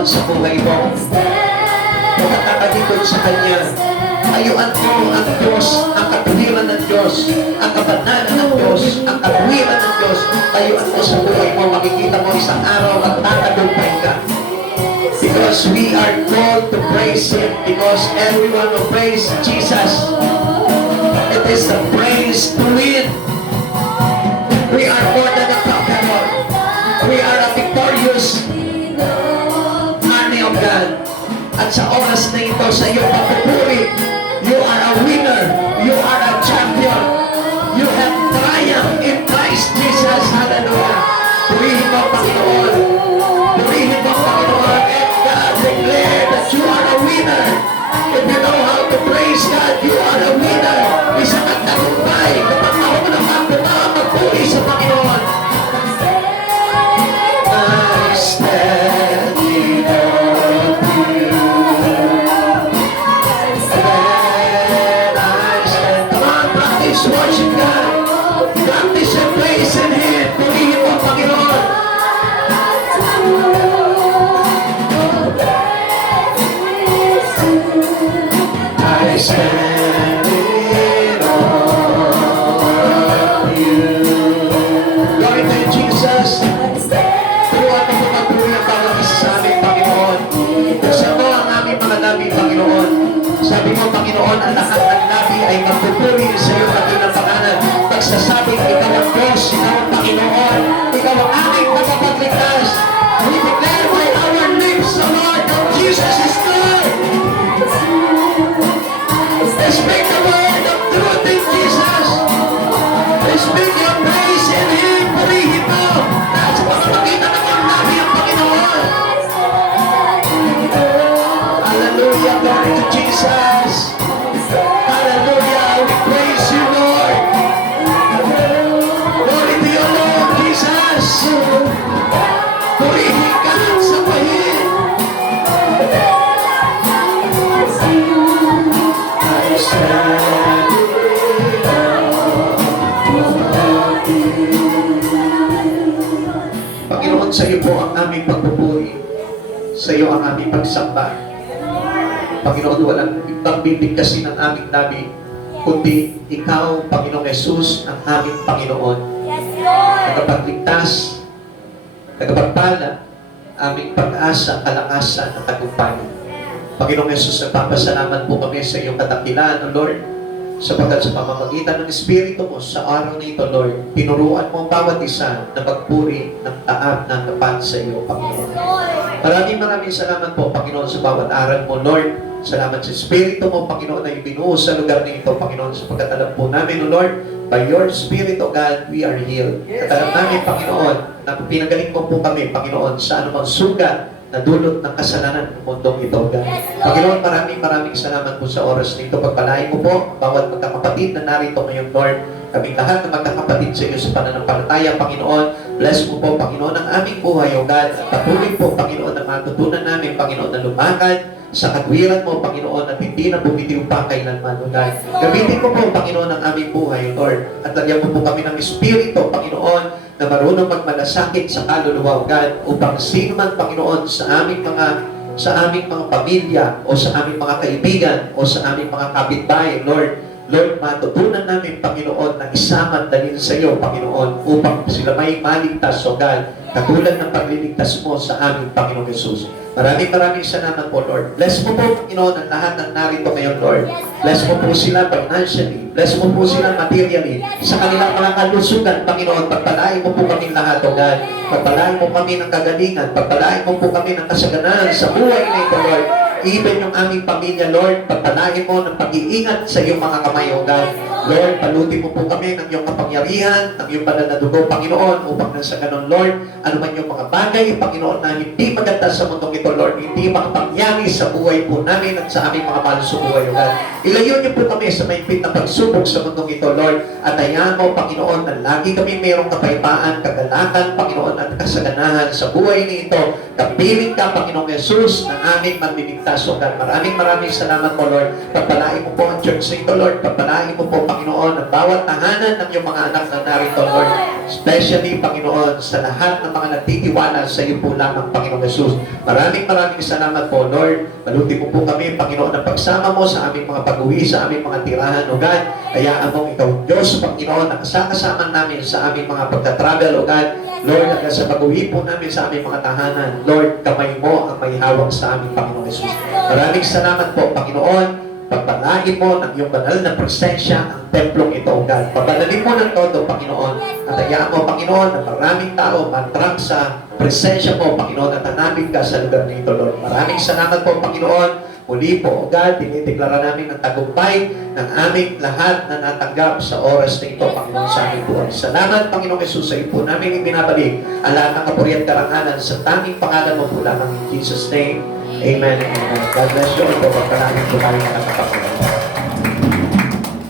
Sa buhay mo, nakakalikod sa Kanya. Ayuan mo ang Diyos, ang katuwiran ng Diyos, ang kabanalan ng Diyos, ang katuwiran ng Diyos. Ayuan mo sa buhay mo, makikita mo isang araw at tatagumpay ka. Because we are called to praise Him, because everyone who praise Jesus, it is the praise to win. We are more than a conqueror. We are a victorious of God. At sa oras na ito, sa iyong pagpupuri, you are a winner. You are a champion. You have triumphed in Christ Jesus. Hallelujah. Purihin mo, Panginoon. Purihin mo, Panginoon. And God declare that you are a winner. If you know how to praise God, you are a winner. Isang at tagumpay. Kapag ako naman, magpuri sa Panginoon. I stand in awe of you. Practice worship God. Practice and praise in Him. Purihin mo, Panginoon. I stand in awe of you. Glory to you, Jesus. Turuan mo kung magpuri ang bawat isa sa aming Panginoon. Sa mo ang aming mga nabi, Panginoon. Sabi mo, Panginoon, ang lahat ng nabi ay magpupuri sa iyo na pinapangalan. Pagsasabing, ikaw ang Diyos, ikaw ang Panginoon, ikaw ang aming magpapagligtas. We declare by our lips, the Lord, that Jesus is Lord. Speak the word of truth in Jesus. Speak your praise in Him. Purihin mo. At sa pagpapakita ng mga nabi ang Panginoon. po ang aming pagpupuri. Sa iyo ang aming pagsamba. Panginoon, walang ibang bibigkasin ang aming labi, kundi ikaw, Panginoong Jesus, ang aming Panginoon. Yes, Lord. Tagapagligtas, tagapagpala, aming pag-asa, kalakasan at tagumpay. Panginoong Jesus, nagpapasalamat po kami sa iyong kadakilaan, O Lord, sapagkat sa pamamagitan ng Espiritu mo sa araw na ito, Lord, tinuruan mo ang bawat isa na pagpuri ng taat na tapat sa iyo, Panginoon. Maraming salamat po, Panginoon, sa bawat aral mo, Lord. Salamat sa Espiritu mo, Panginoon, na ibinuo sa lugar na ito, Panginoon, sapagkat alam po namin, O Lord, by your Spirit, O God, we are healed. At alam namin, Panginoon, na pinagaling mo po kami, Panginoon, sa anumang sugat na dulot ng kasalanan ng mundong ito, God. Panginoon, maraming salamat po sa oras na ito. Pagpalain mo po, bawat magkakapatid na narito ngayon, Lord, kaming lahat na magkakapatid sa iyo sa pananampalataya, Panginoon. Bless mo po, Panginoon, ang aming buhay, O God. At patuloy po, Panginoon, na matutunan namin, Panginoon, na lumakad sa katwiran mo, Panginoon, at hindi na bumitiw pa kailanman, O God. Gamitin mo po, Panginoon, ang aming buhay, Lord. At lagyan mo po kami ng Espiritu, Panginoon, na marunong magmalasakit sa kaluluwa, O God, upang sino man, Panginoon, sa aming mga pamilya, o sa aming mga kaibigan, o sa aming mga kapitbahay, Lord, matutunan namin, Panginoon, na isama dalhin sa iyo, Panginoon, upang sila may maligtas, O God, katulad ng pagliligtas mo sa aming Panginoong Jesus. Maraming salamat po, Lord. Bless mo po, Panginoon, ang lahat ng narito ngayon, Lord. Bless mo po sila financially. Bless mo po sila materially. Sa kanilang mga kalusugan, Panginoon, pagpalain mo po kami lahat, O God. Pagpalain mo kami ng kagalingan. Pagpalain mo po kami ng kasaganahan sa buhay na ito, Lord. Even yung aming pamilya, Lord, pagpalain mo ng pag-iingat sa iyong mga kamay, O God. Lord, palutin mo po kami ng iyong kapangyarihan, ng iyong banal na dugo, Panginoon, upang nasa ganon, Lord, ano man yung mga bagay, Panginoon, na hindi maganda sa mundong ito, Lord, hindi makapangyari sa buhay po namin at sa aming mga mahal sa buhay, O God. Ilayo niyo po kami sa mahigpit na pagsubok sa mundong ito, Lord, at hayaan mo, Panginoon, na lagi kami mayroong kapayapaan, kagalakan, Panginoon, at kasaganahan sa buhay nito. Kapiling ka, Panginoong Jesus, na aming manliligtas, O God. Maraming salamat po, Lord. Pagpalain mo po ang church nito, Lord. Pagpalain mo po, Panginoon, ang bawat tahanan ng iyong mga anak na narito, Lord. Especially, Panginoon, sa lahat ng mga nagtitiwala sa iyo po lamang, Panginoong Jesus. Maraming salamat po, Lord. Maluti mo po kami, Panginoon, ang pagsama mo sa aming mga pag-uwi, sa aming mga tirahan, O God. Hayaan mong ikaw, Diyos, Panginoon, na kasama namin sa aming mga pagka-travel, O God. Lord, hanggang sa pag-uwi po namin sa aming mga tahanan, Lord, kamay mo ang may hawak sa aming Panginoong Jesus. Maraming salamat po, Panginoon. Pagpalain mo ng iyong banal na presensya ang templong ito, O God. Pabanalin mo ng todo, Panginoon. At hayaan mo, Panginoon, na maraming tao matrap sa presensya mo, Panginoon, at hanapin ka sa lugar na ito, Lord. Maraming salamat po, Panginoon. Muli po, O God, dinideklara namin ang tagumpay ng aming lahat na natanggap sa oras na ito, Panginoon, sa aming buhay. Salamat, Panginoong Jesus, sa iyo po namin ibinabalik ang lahat ng kapurihan karangalan sa tanging pangalan mo po lamang in Jesus' name. Amen. Amen. God bless you all po. Pagpalain po tayo ng kapatid.